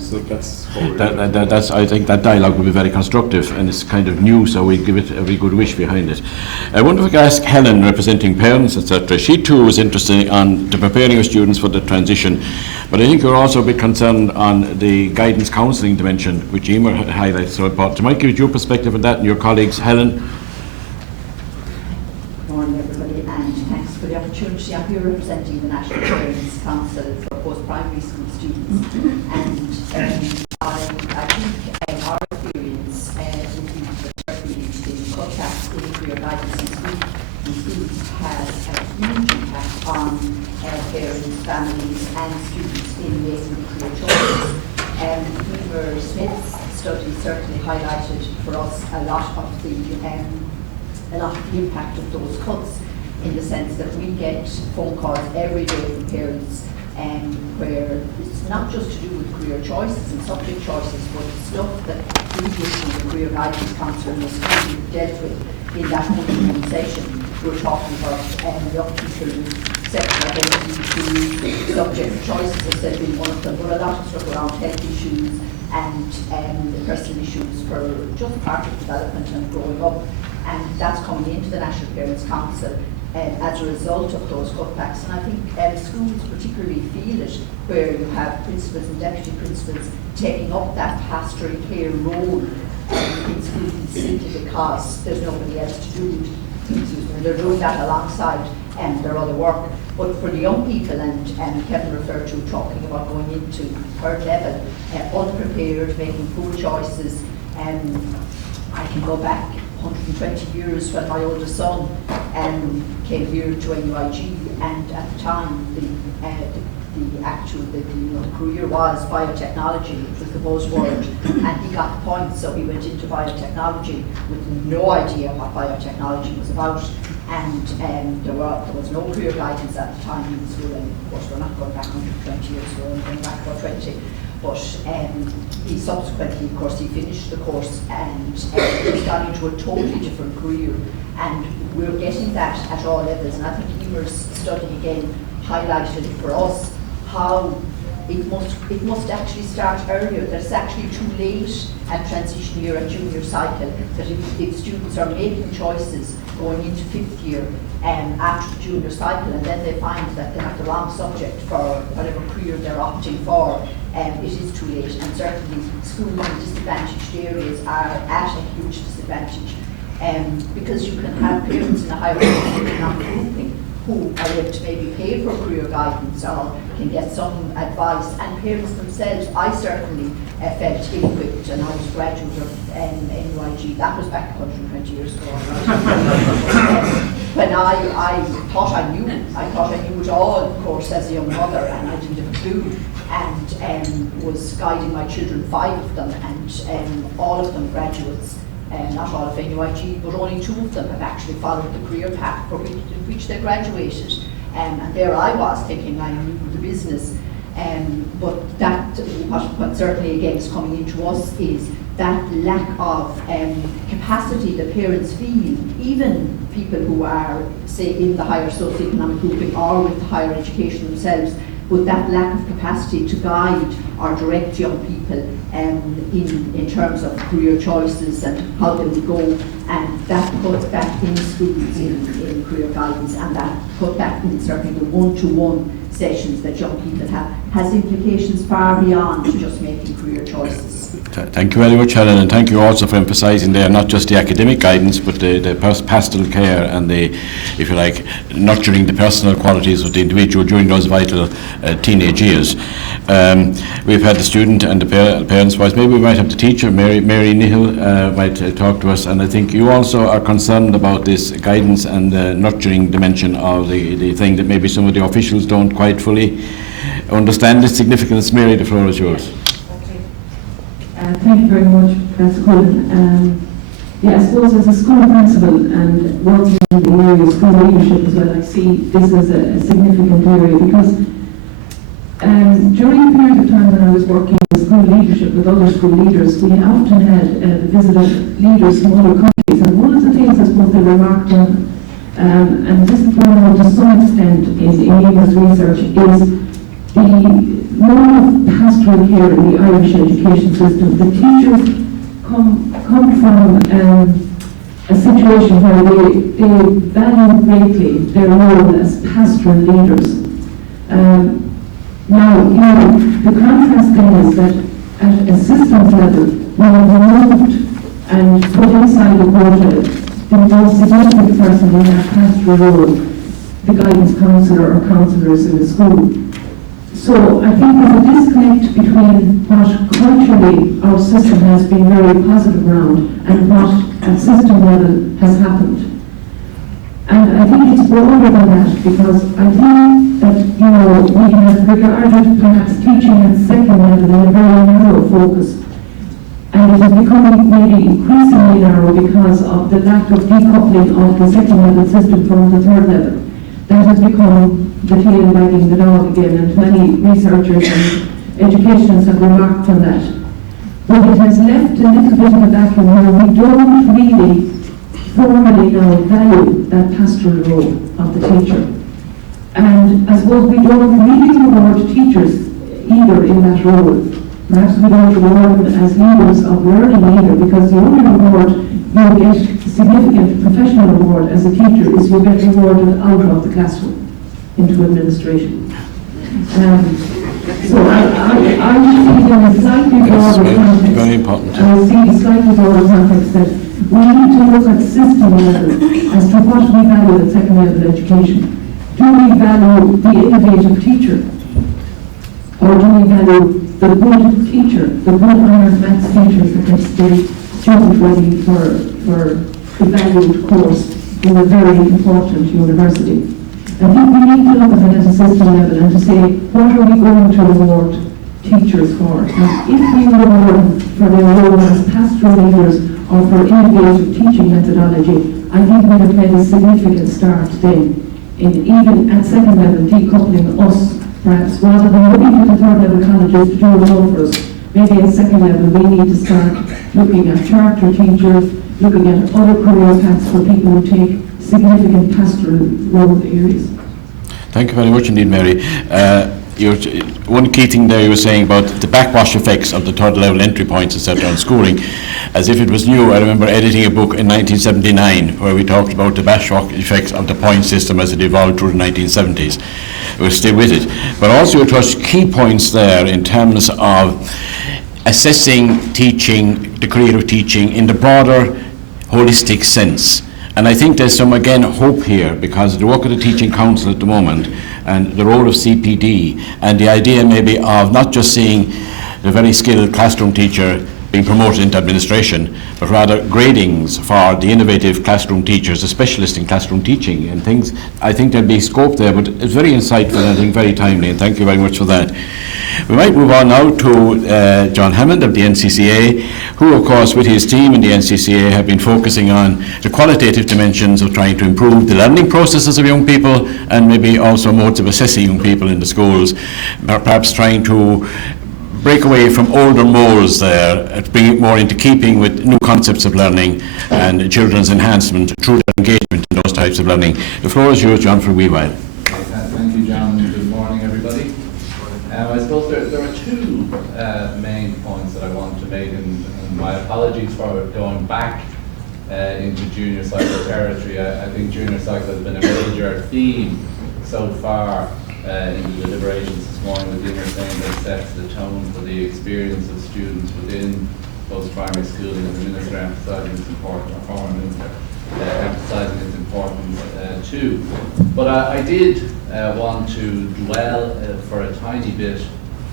So that's what we're doing. I think that dialogue will be very constructive, and it's kind of new, so we give it a very good wish behind it. I wonder if we could ask Helen, representing parents, etc. She too was interested on to preparing her students for the transition, but I think you're also a bit concerned on the guidance counselling dimension, which Emer highlighted so important. So I might give you your perspective on that and your colleagues. Helen? Good morning, everybody, and thanks for the opportunity. I'm here representing the National Parents Council for post-primary school students, and I think our experience would be certainly the cutbacks in career guidance in schools has a huge impact on parents, families and students in making career choices. Smyth's study certainly highlighted for us a lot of the impact of those cuts, in the sense that we get phone calls every day from parents where it's not just to do with career choices and subject choices, but stuff that previously the career guidance counsellor was dealt with in that one session. We're talking about young people with sexual identity, subject choices has said being one of them, but a lot of stuff around health issues and personal issues for just part of development and growing up. And that's coming into the National Parents Council as a result of those cutbacks. And I think schools particularly feel it, where you have principals and deputy principals taking up that pastoral care role in schools simply because there's nobody else to do it. They're doing that alongside their other work. But for the young people, and Kevin referred to talking about going into third level, unprepared, making poor choices, I can go back 120 years when my oldest son came here to NUIG, and at the time the career was biotechnology, which was the buzzword, and he got the point, so he went into biotechnology with no idea what biotechnology was about, and there was no career guidance at the time in school, and of course we're not going back 120 years, we're only going back about 20. But he subsequently, of course, he finished the course and he's gone into a totally different career. And we're getting that at all levels. And I think Emer's study again highlighted for us how it must actually start earlier. That it's actually too late at transition year and junior cycle. That if students are making choices going into fifth year after the junior cycle, and then they find that they have the wrong subject for whatever career they're opting for, it is too late. And certainly schools in disadvantaged areas are at a huge disadvantage, because you can have parents in a higher economic grouping who are able to maybe pay for career guidance or can get some advice, and parents themselves, I certainly felt ill-equipped, and I was a graduate of NUIG, that was back 120 years ago. When I thought I knew it all, of course, as a young mother, and I didn't have a clue, and was guiding my children, 5 of them, and all of them graduates. Not all of NUIG, but only 2 of them have actually followed the career path for which they graduated. And there I was thinking I knew the business. But that, what certainly again is coming into us is that lack of capacity that parents feel, even people who are, say, in the higher socioeconomic grouping or with higher education themselves, but that lack of capacity to guide or direct young people in terms of career choices and how they would go, and that put back in schools in career guidance, and that put back in certainly the one-to-one sessions that young people have, has implications far beyond just making career choices. Thank you very much, Helen, and thank you also for emphasising there not just the academic guidance, but the pastoral care and the, if you like, nurturing the personal qualities of the individual during those vital teenage years. We've had the student and the parents' voice. Maybe we might have the teacher, Mary Nihill, might talk to us. And I think you also are concerned about this guidance and the nurturing dimension of the thing that maybe some of the officials don't quite fully understand its significance. Mary, the floor is yours. Thank you very much, Professor Cullen. I suppose as a school principal and working in the area of school leadership as well, I see this as a significant area because during a period of time when I was working in school leadership with other school leaders, we often had visited leaders from other countries, and one of the things I suppose they remarked on, and this is borne out to some extent in Eva's research, is the more of pastoral care in the Irish education system. The teachers come from a situation where they value greatly their role as pastoral leaders. Now, the contrast then is that at a systems level, we have removed and put inside the quota the most significant person in that pastoral role, the guidance counsellor or counsellors in the school. So I think there's a disconnect between what culturally our system has been very positive around and what at system level has happened. And I think it's broader than that, because I think that, we have regarded perhaps teaching at second level in a very narrow focus. And it is becoming maybe increasingly narrow because of the lack of decoupling of the second level system from the third level. That has become the tail wagging the dog again, and many researchers and educationists have remarked on that. But it has left a little bit of a vacuum where we don't really formally now value that pastoral role of the teacher. And I suppose we don't really reward teachers either in that role. Perhaps we don't reward them as leaders of learning either, because the only reward you get, significant professional reward as a teacher, is you get rewarded out of the classroom into administration. So I see in a slightly broader context. Very important. I see a slightly broader context that we need to look at system level as to what we value at second level education. Do we value the innovative teacher? Or do we value the good teacher, the good honors maths teachers that can stay student ready for the valued course in a very important university? I think we need to look at it at a system level and to say, what are we going to reward teachers for? And if we reward them for their role as pastoral leaders or for innovative teaching methodology, I think we have made a significant start then in even at second level decoupling us, perhaps, rather than looking at the third level colleges to do it all for us. Maybe at second level we need to start looking at charter teachers, looking at other career paths for people who take significant pastoral role areas. Thank you very much indeed, Mary. One key thing there you were saying about the backwash effects of the third level entry points, etc. on schooling. As if it was new, I remember editing a book in 1979 where we talked about the backwash effects of the point system as it evolved through the 1970s. We're still with it. But also you touched key points there in terms of assessing teaching, the career of teaching in the broader holistic sense. And I think there's some, again, hope here, because the work of the Teaching Council at the moment and the role of CPD and the idea maybe of not just seeing the very skilled classroom teacher being promoted into administration, but rather gradings for the innovative classroom teachers, the specialist in classroom teaching and things. I think there'll be scope there, but it's very insightful and I think very timely, and thank you very much for that. We might move on now to John Hammond of the NCCA, who of course with his team in the NCCA have been focusing on the qualitative dimensions of trying to improve the learning processes of young people and maybe also modes of assessing young people in the schools, perhaps trying to break away from older molds there, bring it more into keeping with new concepts of learning and children's enhancement through their engagement in those types of learning. The floor is yours, John, for a wee while. Thank you, John. Good morning, everybody. going back into junior cycle territory. I think junior cycle has been a major theme so far in the deliberations this morning, with Emer saying that sets the tone for the experience of students within post-primary schooling, and the Minister emphasising its importance, or former Minister emphasising its importance too. But I did want to dwell for a tiny bit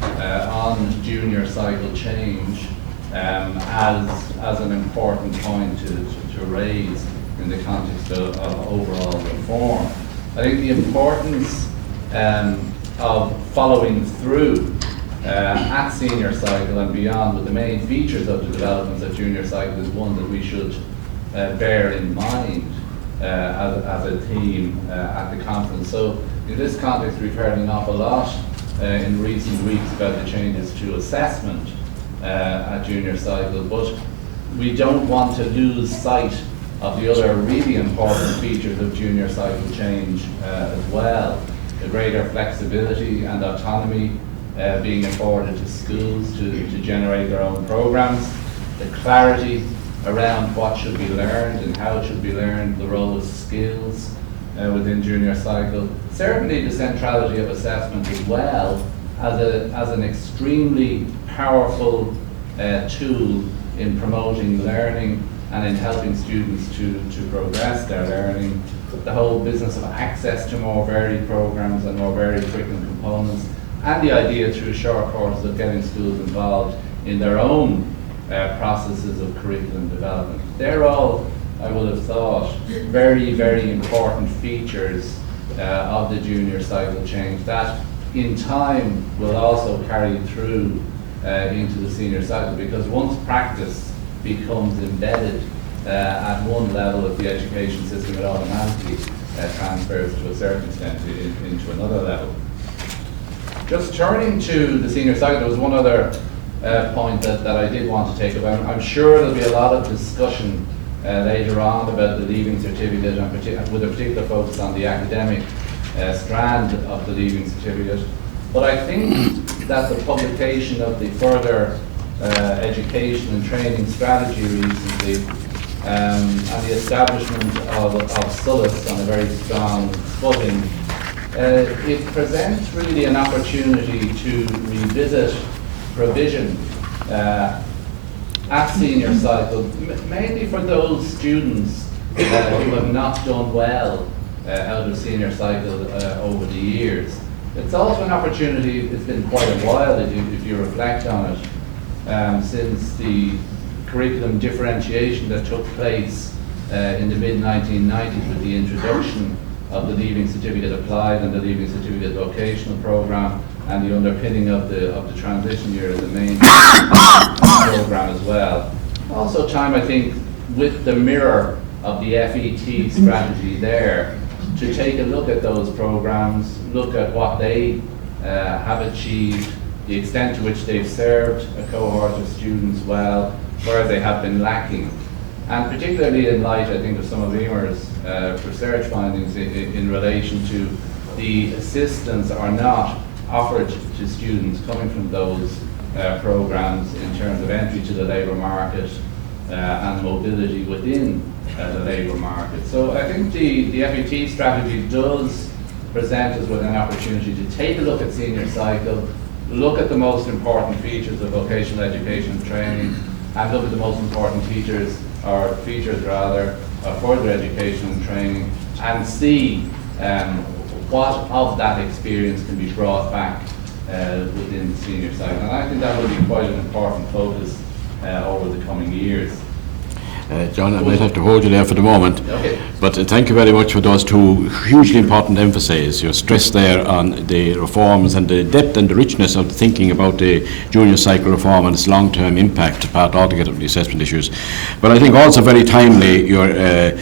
on junior cycle change as an important point to raise in the context of overall reform. I think the importance of following through at senior cycle and beyond with the main features of the developments at junior cycle is one that we should bear in mind as a theme at the conference. So in this context, we've heard an awful lot in recent weeks about the changes to assessment at junior cycle, but we don't want to lose sight of the other really important features of junior cycle change as well. The greater flexibility and autonomy being afforded to schools to generate their own programs, the clarity around what should be learned and how it should be learned, the role of skills within junior cycle, certainly the centrality of assessment as well as an extremely powerful tool in promoting learning and in helping students to progress their learning. The whole business of access to more varied programs and more varied curriculum components, and the idea through short courses of getting schools involved in their own processes of curriculum development. They're all, I would have thought, very, very important features of the junior cycle change that in time will also carry through into the senior cycle, because once practice becomes embedded at one level of the education system, it automatically transfers to a certain extent into another level. Just turning to the senior cycle, there was one other point that I did want to take up. I'm sure there'll be a lot of discussion later on about the Leaving Certificate, and with a particular focus on the academic strand of the Leaving Certificate. But I think that the publication of the Further Education and Training Strategy recently and the establishment of SOLAS on a very strong footing, it presents really an opportunity to revisit provision at senior cycle, mainly for those students who have not done well out of senior cycle over the years. It's also an opportunity, it's been quite a while if you reflect on it, since the curriculum differentiation that took place in the mid-1990s with the introduction of the Leaving Certificate Applied and the Leaving Certificate Vocational Programme, and the underpinning of the transition year as the main programme as well. Also time, I think, with the mirror of the FET strategy there, to take a look at those programmes, look at what they have achieved, the extent to which they've served a cohort of students well, where they have been lacking. And particularly in light, I think, of some of Emer's research findings in relation to the assistance or not offered to students coming from those programmes in terms of entry to the labour market and mobility within the labour market. So I think the FET strategy does present us with an opportunity to take a look at senior cycle, look at the most important features of vocational education and training, and look at the most important features of further education and training, and see what of that experience can be brought back within the senior cycle. And I think that will be quite an important focus over the coming years. John, I might have to hold you there for the moment. Okay. But thank you very much for those two hugely important emphases. Your stress there on the reforms and the depth and the richness of the thinking about the junior cycle reform and its long-term impact, part altogether of the assessment issues. But I think also very timely, you're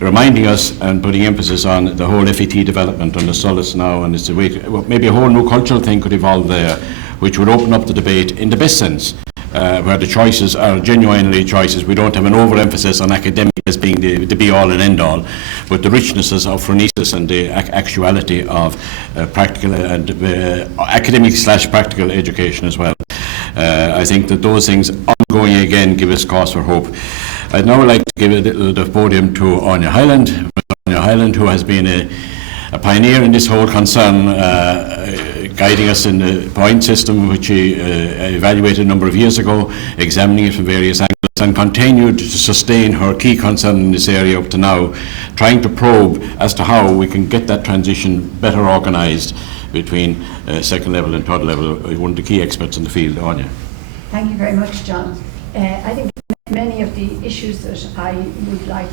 reminding us and putting emphasis on the whole FET development on the SOLAS now, and it's a way, maybe a whole new cultural thing could evolve there, which would open up the debate in the best sense. Where the choices are genuinely choices. We don't have an overemphasis on academic as being the be-all and end-all, but the richnesses of phronesis and the actuality of practical and academic/practical education as well. I think that those things ongoing again give us cause for hope. I'd now like to give the podium to Anya Hyland. Anya Hyland, who has been a pioneer in this whole concern, guiding us in the point system, which he evaluated a number of years ago, examining it from various angles, and continued to sustain her key concern in this area up to now, trying to probe as to how we can get that transition better organised between second level and third level. One of the key experts in the field, Anya. Thank you very much, John. I think many of the issues that I would like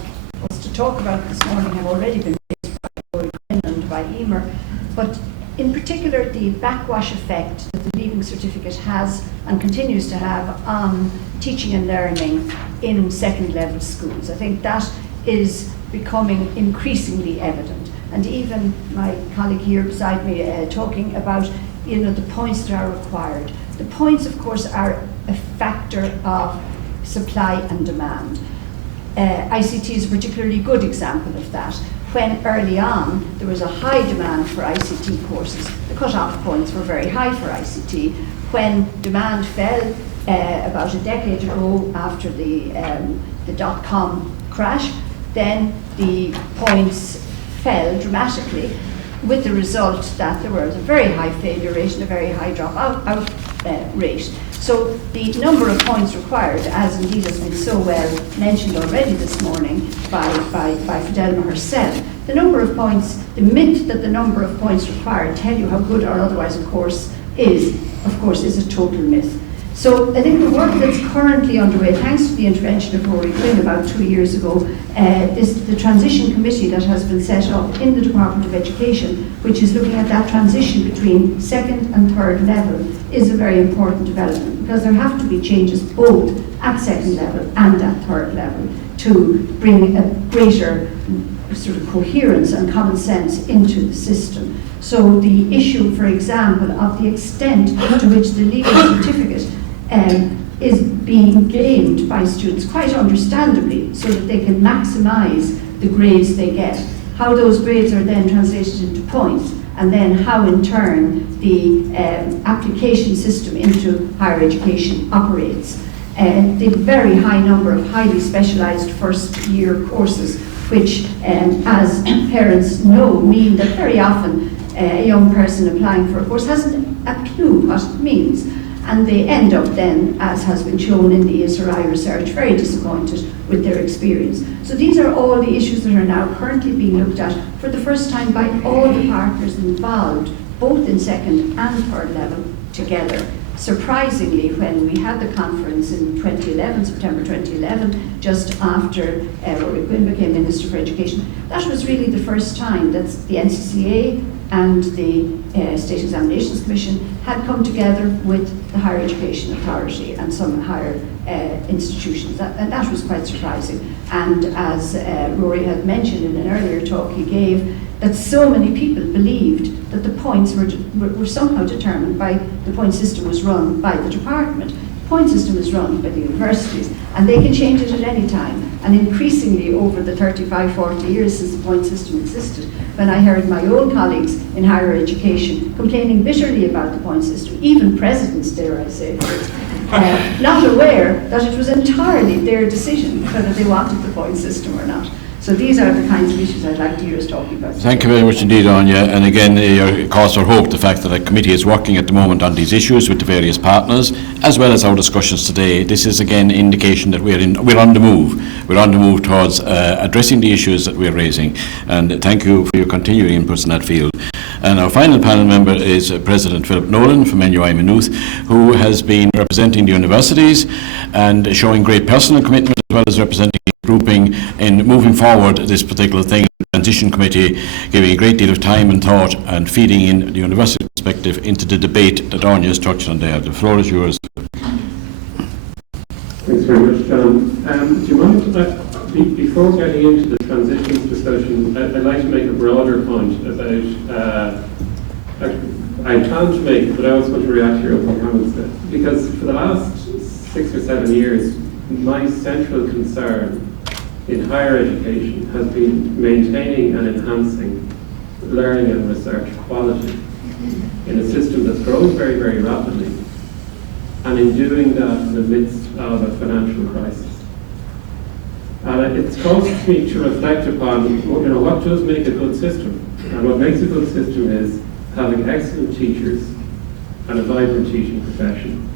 us to talk about this morning have already been raised by Rory Quinn and by Emer, but in particular the backwash effect that the Leaving Certificate has and continues to have on teaching and learning in second level schools. I think that is becoming increasingly evident. And even my colleague here beside me talking about the points that are required. The points, of course, are a factor of supply and demand. ICT is a particularly good example of that. When early on there was a high demand for ICT courses, the cut-off points were very high for ICT. When demand fell about a decade ago after the dot-com crash, then the points fell dramatically, with the result that there was a very high failure rate and a very high dropout rate. So the number of points required, as indeed has been so well mentioned already this morning by Fidelma herself, the number of points, the myth that the number of points required tell you how good or otherwise a course is, of course, is a total myth. So I think the work that's currently underway, thanks to the intervention of Rory Quinn about 2 years ago, the transition committee that has been set up in the Department of Education, which is looking at that transition between second and third level, is a very important development, because there have to be changes both at second level and at third level to bring a greater sort of coherence and common sense into the system. So the issue, for example, of the extent to which the Leaving Certificate is being gained by students, quite understandably, so that they can maximise the grades they get. How those grades are then translated into points, and then how in turn the application system into higher education operates. The very high number of highly specialised first year courses, which as parents know mean that very often a young person applying for a course hasn't a clue what it means. And they end up then, as has been shown in the ESRI research, very disappointed with their experience. So these are all the issues that are now currently being looked at for the first time by all the partners involved, both in second and third level, together. Surprisingly, when we had the conference in 2011, September 2011, just after Rory Quinn became Minister for Education, that was really the first time that the NCCA and the State Examinations Commission had come together with the Higher Education Authority and some higher institutions, and that was quite surprising. And as Rory had mentioned in an earlier talk he gave, that so many people believed that the points were somehow determined by the point system was run by the department. The point system is run by the universities, and they can change it at any time. And increasingly over the 35, 40 years since the point system existed, when I heard my own colleagues in higher education complaining bitterly about the point system, even presidents, dare I say, not aware that it was entirely their decision whether they wanted the point system or not. So these are the kinds of issues I'd like to hear us talking about today. Thank you very much indeed, Anya. And again, your cause for hope, the fact that the committee is working at the moment on these issues with the various partners, as well as our discussions today. This is again indication that we're on the move. We're on the move towards addressing the issues that we're raising. And thank you for your continuing inputs in that field. And our final panel member is President Philip Nolan from NUI Maynooth, who has been representing the universities and showing great personal commitment, as well as representing grouping in moving forward this particular thing. The Transition Committee giving a great deal of time and thought and feeding in the university perspective into the debate that Anya has touched on there. The floor is yours. Thanks very much, John. Do you mind, before getting into the transitions discussion, I'd like to make a broader point about, I planned to make it, but I also want to react to your opening comments, because for the last 6 or 7 years, my central concern in higher education has been maintaining and enhancing learning and research quality in a system that's growing very, very rapidly, and in doing that in the midst of a financial crisis. And it's caused me to reflect upon, what does make a good system? And what makes a good system is having excellent teachers and a vibrant teaching profession,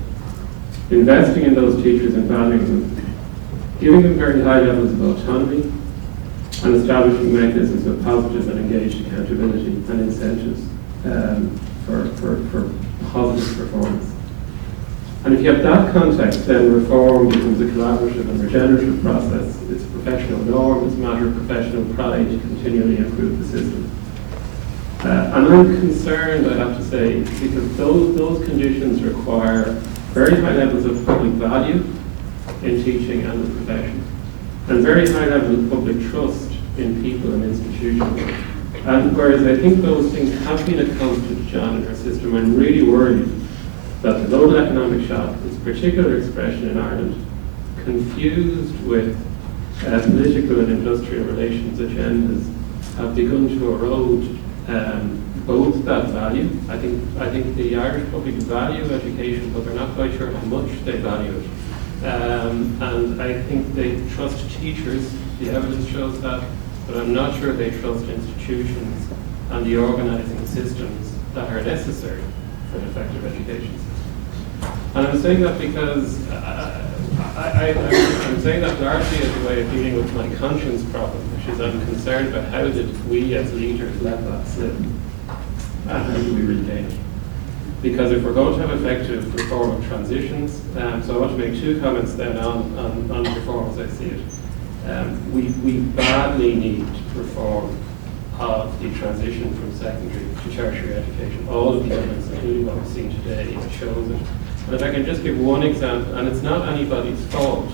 investing in those teachers and valuing them, giving them very high levels of autonomy, and establishing mechanisms of positive and engaged accountability and incentives for positive performance. And if you have that context, then reform becomes a collaborative and regenerative process. It's a professional norm, it's a matter of professional pride to continually improve the system. And I'm concerned, I have to say, because those conditions require very high levels of public value in teaching and the profession, and very high levels of public trust in people and institutions. And whereas I think those things have been a constant, John, in our system, I'm really worried that the global economic shock, its particular expression in Ireland, confused with political and industrial relations agendas, have begun to erode both that value. I think the Irish public value education, but they're not quite sure how much they value it. And I think they trust teachers, the evidence shows that, but I'm not sure they trust institutions and the organising systems that are necessary for an effective education system. And I'm saying that because I'm saying that largely as a way of dealing with my conscience problem, which is I'm concerned about how did we as leaders let that slip, and how do we regain it? Because if we're going to have effective reform of transitions, so I want to make two comments then on reform as I see it. We badly need reform of the transition from secondary to tertiary education. All of the evidence, including what we're seeing today, shows it. And if I can just give one example, and it's not anybody's fault,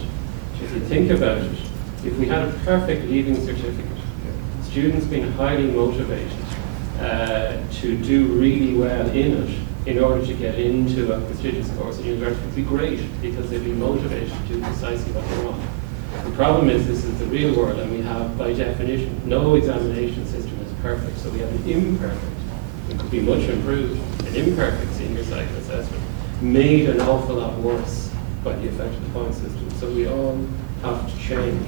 if you think about it, if we had a perfect leaving certificate, students being highly motivated to do really well in it in order to get into a prestigious course at university, would be great because they'd be motivated to do precisely what they want. The problem is this is the real world, and we have, by definition, no examination system is perfect, so we have an imperfect, it could be much improved, an imperfect senior cycle assessment, made an awful lot worse by the effective point system. So we all have to change.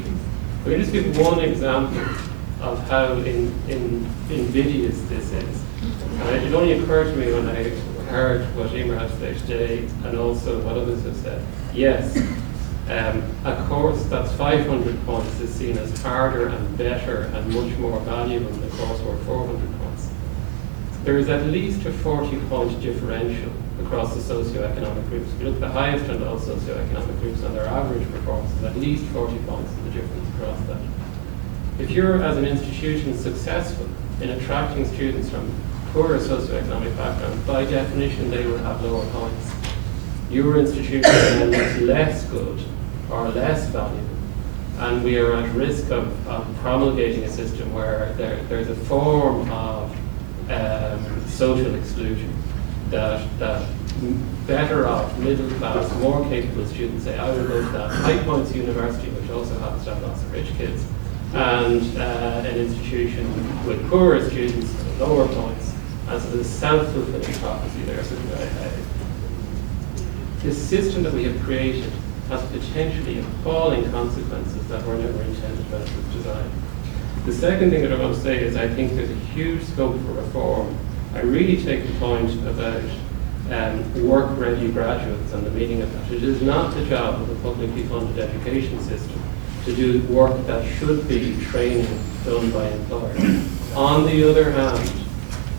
Let me just give one example of how invidious this is. And it only occurred to me when I heard what Emer had to say today, and also what others have said. Yes, a course that's 500 points is seen as harder and better and much more valuable than a course worth 400 points. There is at least a 40-point differential across the socioeconomic groups. If you look at the highest and all socioeconomic groups and their average performance, is at least 40 points in the difference across that. If you're, as an institution, successful in attracting students from poorer socioeconomic backgrounds, by definition they will have lower points. Your institution then looks less good or less valuable, and we are at risk of promulgating a system where there's a form of social exclusion that better off, middle class, more capable students say, I will go to that high points university, which also happens to have lots of rich kids, and an institution with poorer students, lower points, and so there's a self-fulfilling prophecy there. So this system that we have created has potentially appalling consequences that were never intended when it was designed. The second thing that I want to say is I think there's a huge scope for reform. I really take the point about work-ready graduates and the meaning of that. It is not the job of the publicly funded education system to do work that should be training done by employers. On the other hand,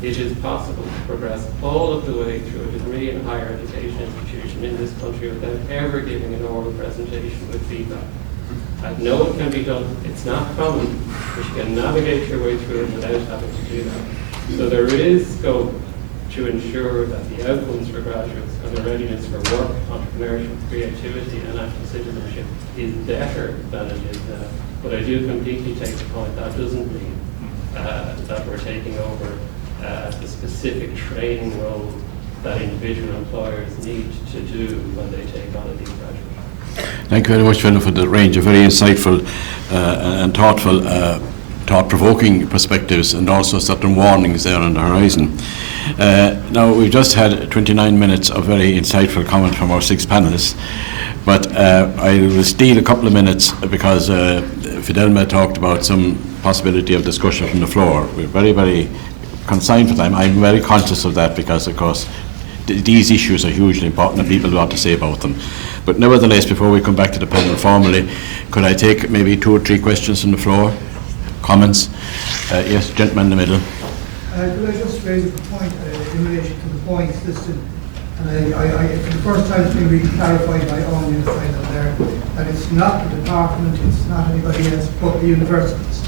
it is possible to progress all of the way through a degree in a higher education institution in this country without ever giving an oral presentation with feedback. I know it can be done. It's not common, but you can navigate your way through it without having to do that. So there is scope to ensure that the outcomes for graduates and the readiness for work, entrepreneurship, creativity, and active citizenship is better than it is now. But I do completely take the point that doesn't mean that we're taking over the specific training role that individual employers need to do when they take on a new graduate. Thank you very much, Philip, for the range of very insightful and thoughtful, thought-provoking perspectives, and also certain warnings there on the horizon. Now, we've just had 29 minutes of very insightful comment from our 6 panelists, but I will steal a couple of minutes because Fidelma talked about some possibility of discussion from the floor. We're very, very consigned for time. I'm very conscious of that because, of course, these issues are hugely important and people want to say about them. But nevertheless, before we come back to the panel formally, could I take maybe 2 or 3 questions from the floor? Comments? Yes, gentleman in the middle. Could I just raise a point in relation to the point system? And for the first time it's been really clarified by all the side up there that it's not the department, it's not anybody else but the universities.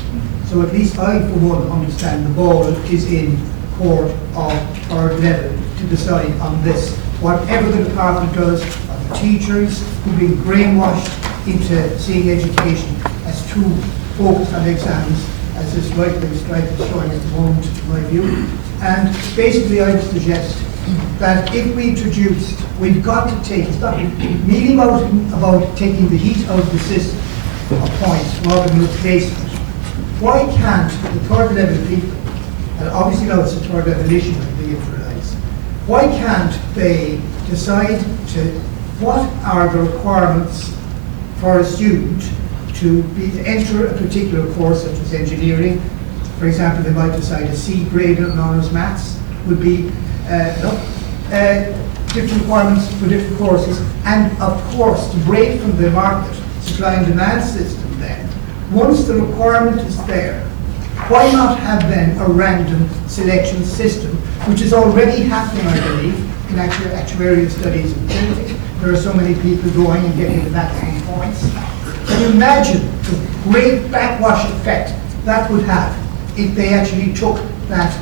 So at least I, for one, understand the ball is in court of 3rd level to decide on this. Whatever the department does, the teachers who've been brainwashed into seeing education as too focused on exams, as this right-wing strike is showing at the moment, in my view. And basically I would suggest that if we introduced, we've got to take, it's not really about taking the heat out of the system of points rather than replacing it. Why can't the 3rd level people, and obviously now it's a 3rd level issue that they realize, why can't they decide to, what are the requirements for a student to enter a particular course such as engineering? For example, they might decide a C grade in honours maths would be different requirements for different courses. And of course, to break from the market supply and demand system then, once the requirement is there, why not have then a random selection system, which is already happening, I believe, in actuarial studies and everything. There are so many people going and getting the maximum points. Can you imagine the great backwash effect that would have if they actually took that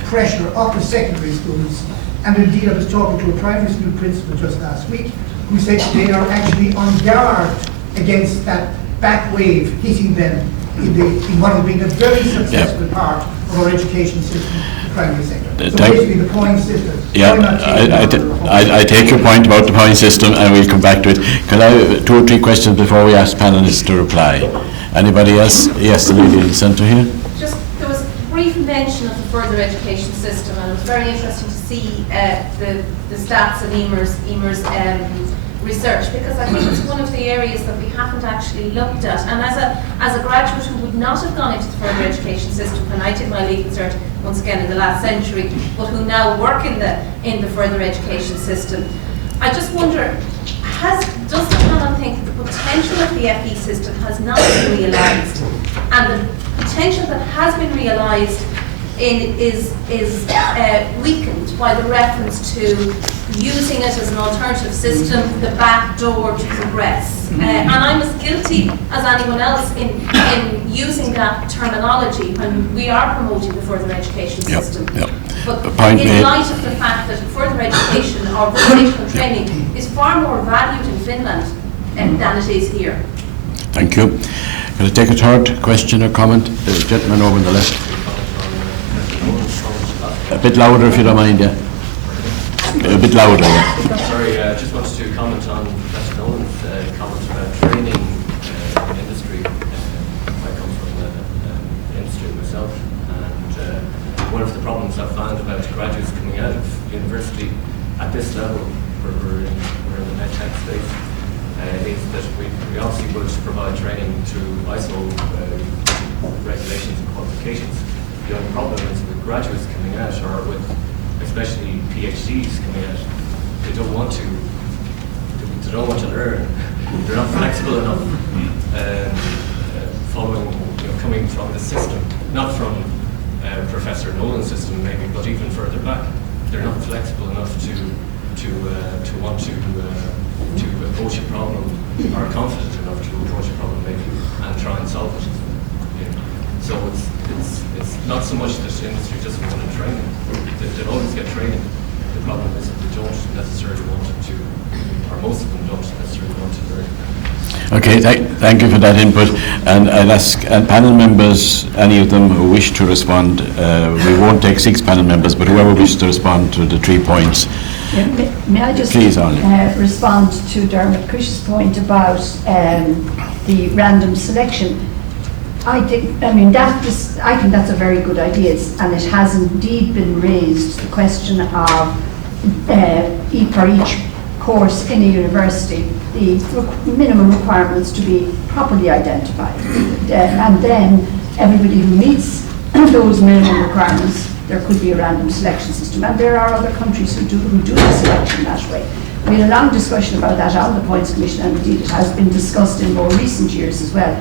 pressure off the secondary schools? And indeed, I was talking to a primary school principal just last week who said they are actually on guard against that back wave hitting them in what has been a very successful part of our education system, the primary sector. So basically the point system. I take your point about the point system and we'll come back to it. Can I have 2 or 3 questions before we ask panelists to reply? Anybody else? Yes, the lady in the centre here. Just, there was a brief mention of the further education system, and it was very interesting to see the stats and Emer's research, because I think it's one of the areas that we haven't actually looked at. And as a graduate who would not have gone into the further education system when I did my leaving cert, once again in the last century, but who now work in the further education system, I just wonder, does the panel think the potential of the FE system has not been realised, and the potential that has been realised is weakened by the reference to using it as an alternative system, the back door to progress? And I'm as guilty as anyone else in using that terminology when we are promoting the further education system. But in light of the fact that further education or vocational training is far more valued in Finland than it is here. Thank you. Can I take a 3rd question or comment? The gentleman over on the left. A bit louder if you don't mind, yeah. A bit louder, yeah. Sorry, I just wanted to comment on Professor Nolan's comment about training in industry. I come from the industry myself, and one of the problems I've found about graduates coming out of university at this level, where we're in the medtech space, is that we obviously would provide training through ISO regulations and qualifications. The only problem is with graduates coming out, or with especially PhDs coming out, they don't want to learn. They're not flexible enough, following, coming from the system, not from Professor Nolan's system maybe, but even further back. They're not flexible enough to want to approach a problem, or confident enough to approach a problem maybe and try and solve it. So it's not so much that the industry doesn't want to train them. They'll always get training. The problem is that they don't necessarily want to, or most of them don't necessarily want to learn. Okay, thank you for that input. And I'll ask panel members, any of them who wish to respond. We won't take 6 panel members, but whoever wishes to respond to the 3 points. May I just respond to Dermot Cush's point about the random selection? I think that's a very good idea, and it has indeed been raised, the question of for each course in a university, the minimum requirements to be properly identified. And then everybody who meets those minimum requirements, there could be a random selection system. And there are other countries who do the selection that way. We had a long discussion about that on the Points Commission, and indeed it has been discussed in more recent years as well.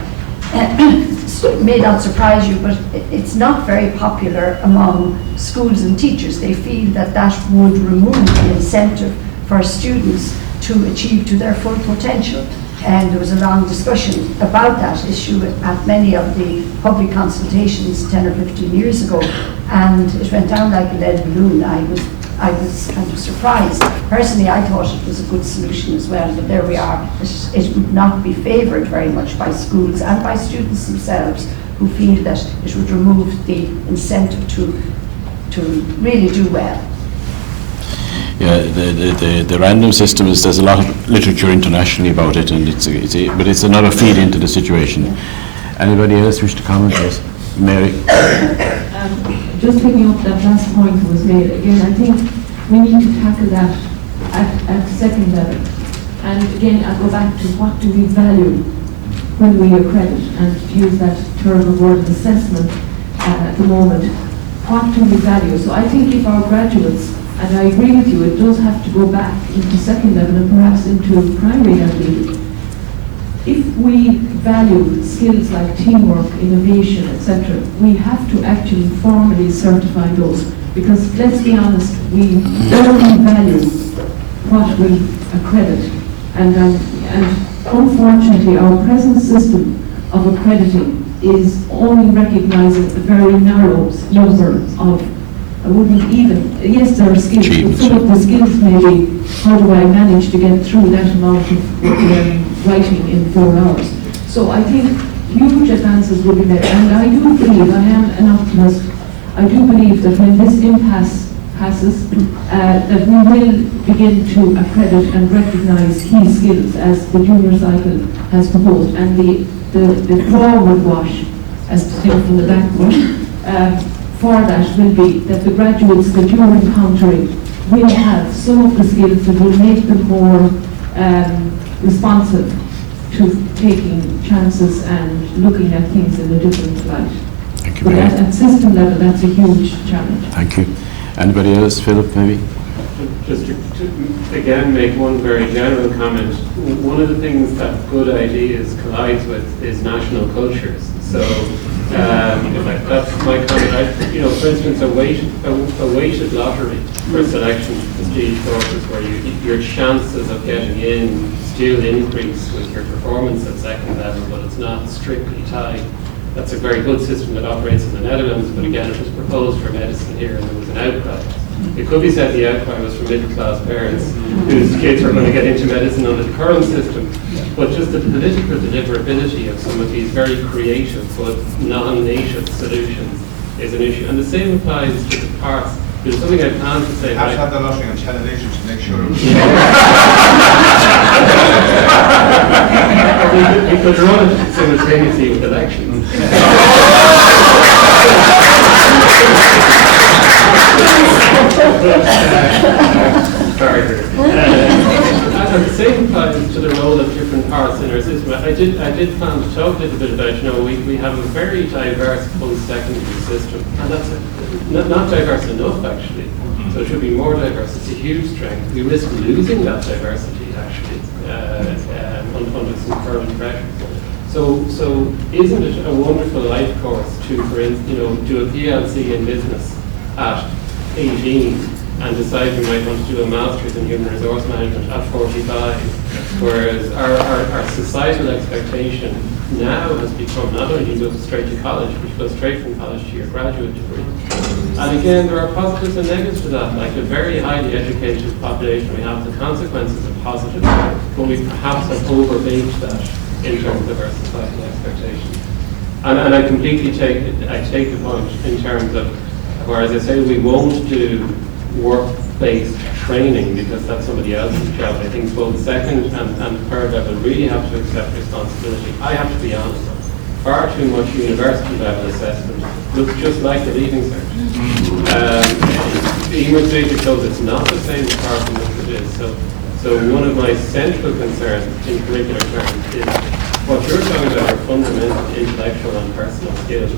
It may not surprise you, but it's not very popular among schools and teachers. They feel that that would remove the incentive for students to achieve to their full potential. And there was a long discussion about that issue at many of the public consultations 10 or 15 years ago, and it went down like a lead balloon. I was kind of surprised. Personally, I thought it was a good solution as well, but there we are. It would not be favoured very much by schools and by students themselves, who feel that it would remove the incentive to really do well. Yeah, the random system is, there's a lot of literature internationally about it, and but it's another feed into the situation. Anybody else wish to comment? Yes, Mary. Just picking up that last point that was made, again, I think we need to tackle that at second level. And again, I'll go back to what do we value when we accredit, and to use that terrible word of assessment at the moment. What do we value? So I think if our graduates, and I agree with you, it does have to go back into second level and perhaps into primary level. If we value skills like teamwork, innovation, etc., we have to actually formally certify those. Because let's be honest, we only value what we accredit. And unfortunately, our present system of accrediting is only recognizing a very narrow number of, I wouldn't even, yes, there are skills, but some of the skills may be, how do I manage to get through that amount of writing in 4 hours? So I think huge advances will be made, and I do believe, I am an optimist, I do believe that when this impasse passes, that we will begin to accredit and recognise key skills as the junior cycle has proposed, and the forward wash, as distinct from the backward, for that will be that the graduates that you're encountering will have some of the skills that will make them more responsive to taking chances and looking at things in a different light. Thank you. But at system level, that's a huge challenge. Thank you. Anybody else? Philip, maybe? Just to again make one very general comment, one of the things that good ideas collides with is national cultures. So that's my comment. For instance, a weighted lottery for selection to prestige courses, where your chances of getting in still increase with your performance at second level, but it's not strictly tied. That's a very good system that operates in the Netherlands, but again, it was proposed for medicine here, and there was an outcry. It could be said the outcry was from middle-class parents whose kids were going to get into medicine under the current system. But just the political deliverability of some of these very creative but non-native solutions is an issue. And the same applies to the parts. There's something I planned to say. I've had the lottery on television to make sure. We could run it simultaneously with elections. And the same applies to the role of different parts in our system. I did plan to talk a little bit about, we have a very diverse post-secondary system, and that's not diverse enough, actually. So it should be more diverse. It's a huge strength. We risk losing that diversity, actually, under some current pressure. So isn't it a wonderful life course to, for instance, do a PLC in business at 18 and decide you might want to do a master's in human resource management at 45, whereas our societal expectation now has become not only you go straight to college, but you go straight from college to your graduate degree. And again, there are positives and negatives to that. Like a very highly educated population, we have the consequences of positive, but we perhaps have overbaked that in terms of our societal expectations. And I completely take the point in terms of, whereas I say we won't do work-based training because that's somebody else's job. I think both second and third level really have to accept responsibility. I have to be honest, far too much university level assessment looks just like the Leaving Cert. Emer's data shows it's not the same as far from what it is. So So one of my central concerns in curricular terms is what you're talking about are fundamental intellectual and personal skills.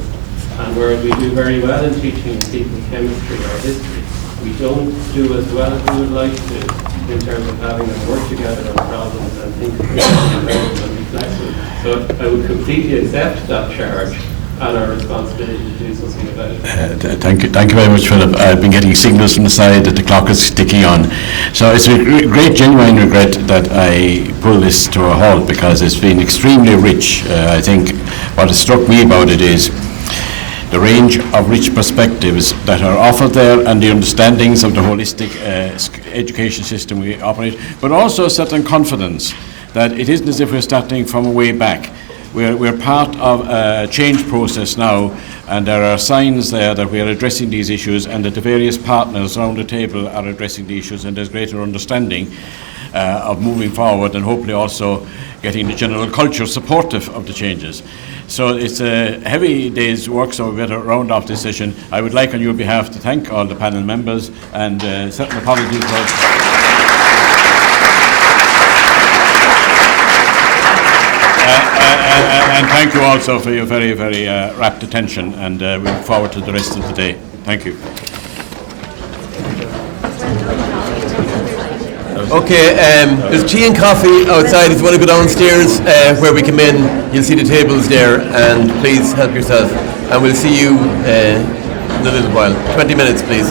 And whereas we do very well in teaching people chemistry or history, we don't do as well as we would like to in terms of having them work together on problems and think critically and be flexible. So I would completely accept that charge and our responsibility to do something about it. Thank you very much, Philip. I've been getting signals from the side that the clock is ticking on. So it's a great, genuine regret that I pull this to a halt because it's been extremely rich. I think what has struck me about it is the range of rich perspectives that are offered there and the understandings of the holistic education system we operate, but also a certain confidence that it isn't as if we're starting from way back. We're part of a change process now, and there are signs there that we are addressing these issues and that the various partners around the table are addressing the issues, and there's greater understanding of moving forward and hopefully also getting the general culture supportive of the changes. So it's a heavy day's work, so we better round off this session. I would like on your behalf to thank all the panel members and certain apologies for and thank you also for your very, very rapt attention, and we look forward to the rest of the day. Thank you. Okay, there's tea and coffee outside. If you want to go downstairs where we come in, you'll see the tables there, and please help yourself. And we'll see you in a little while. 20 minutes, please.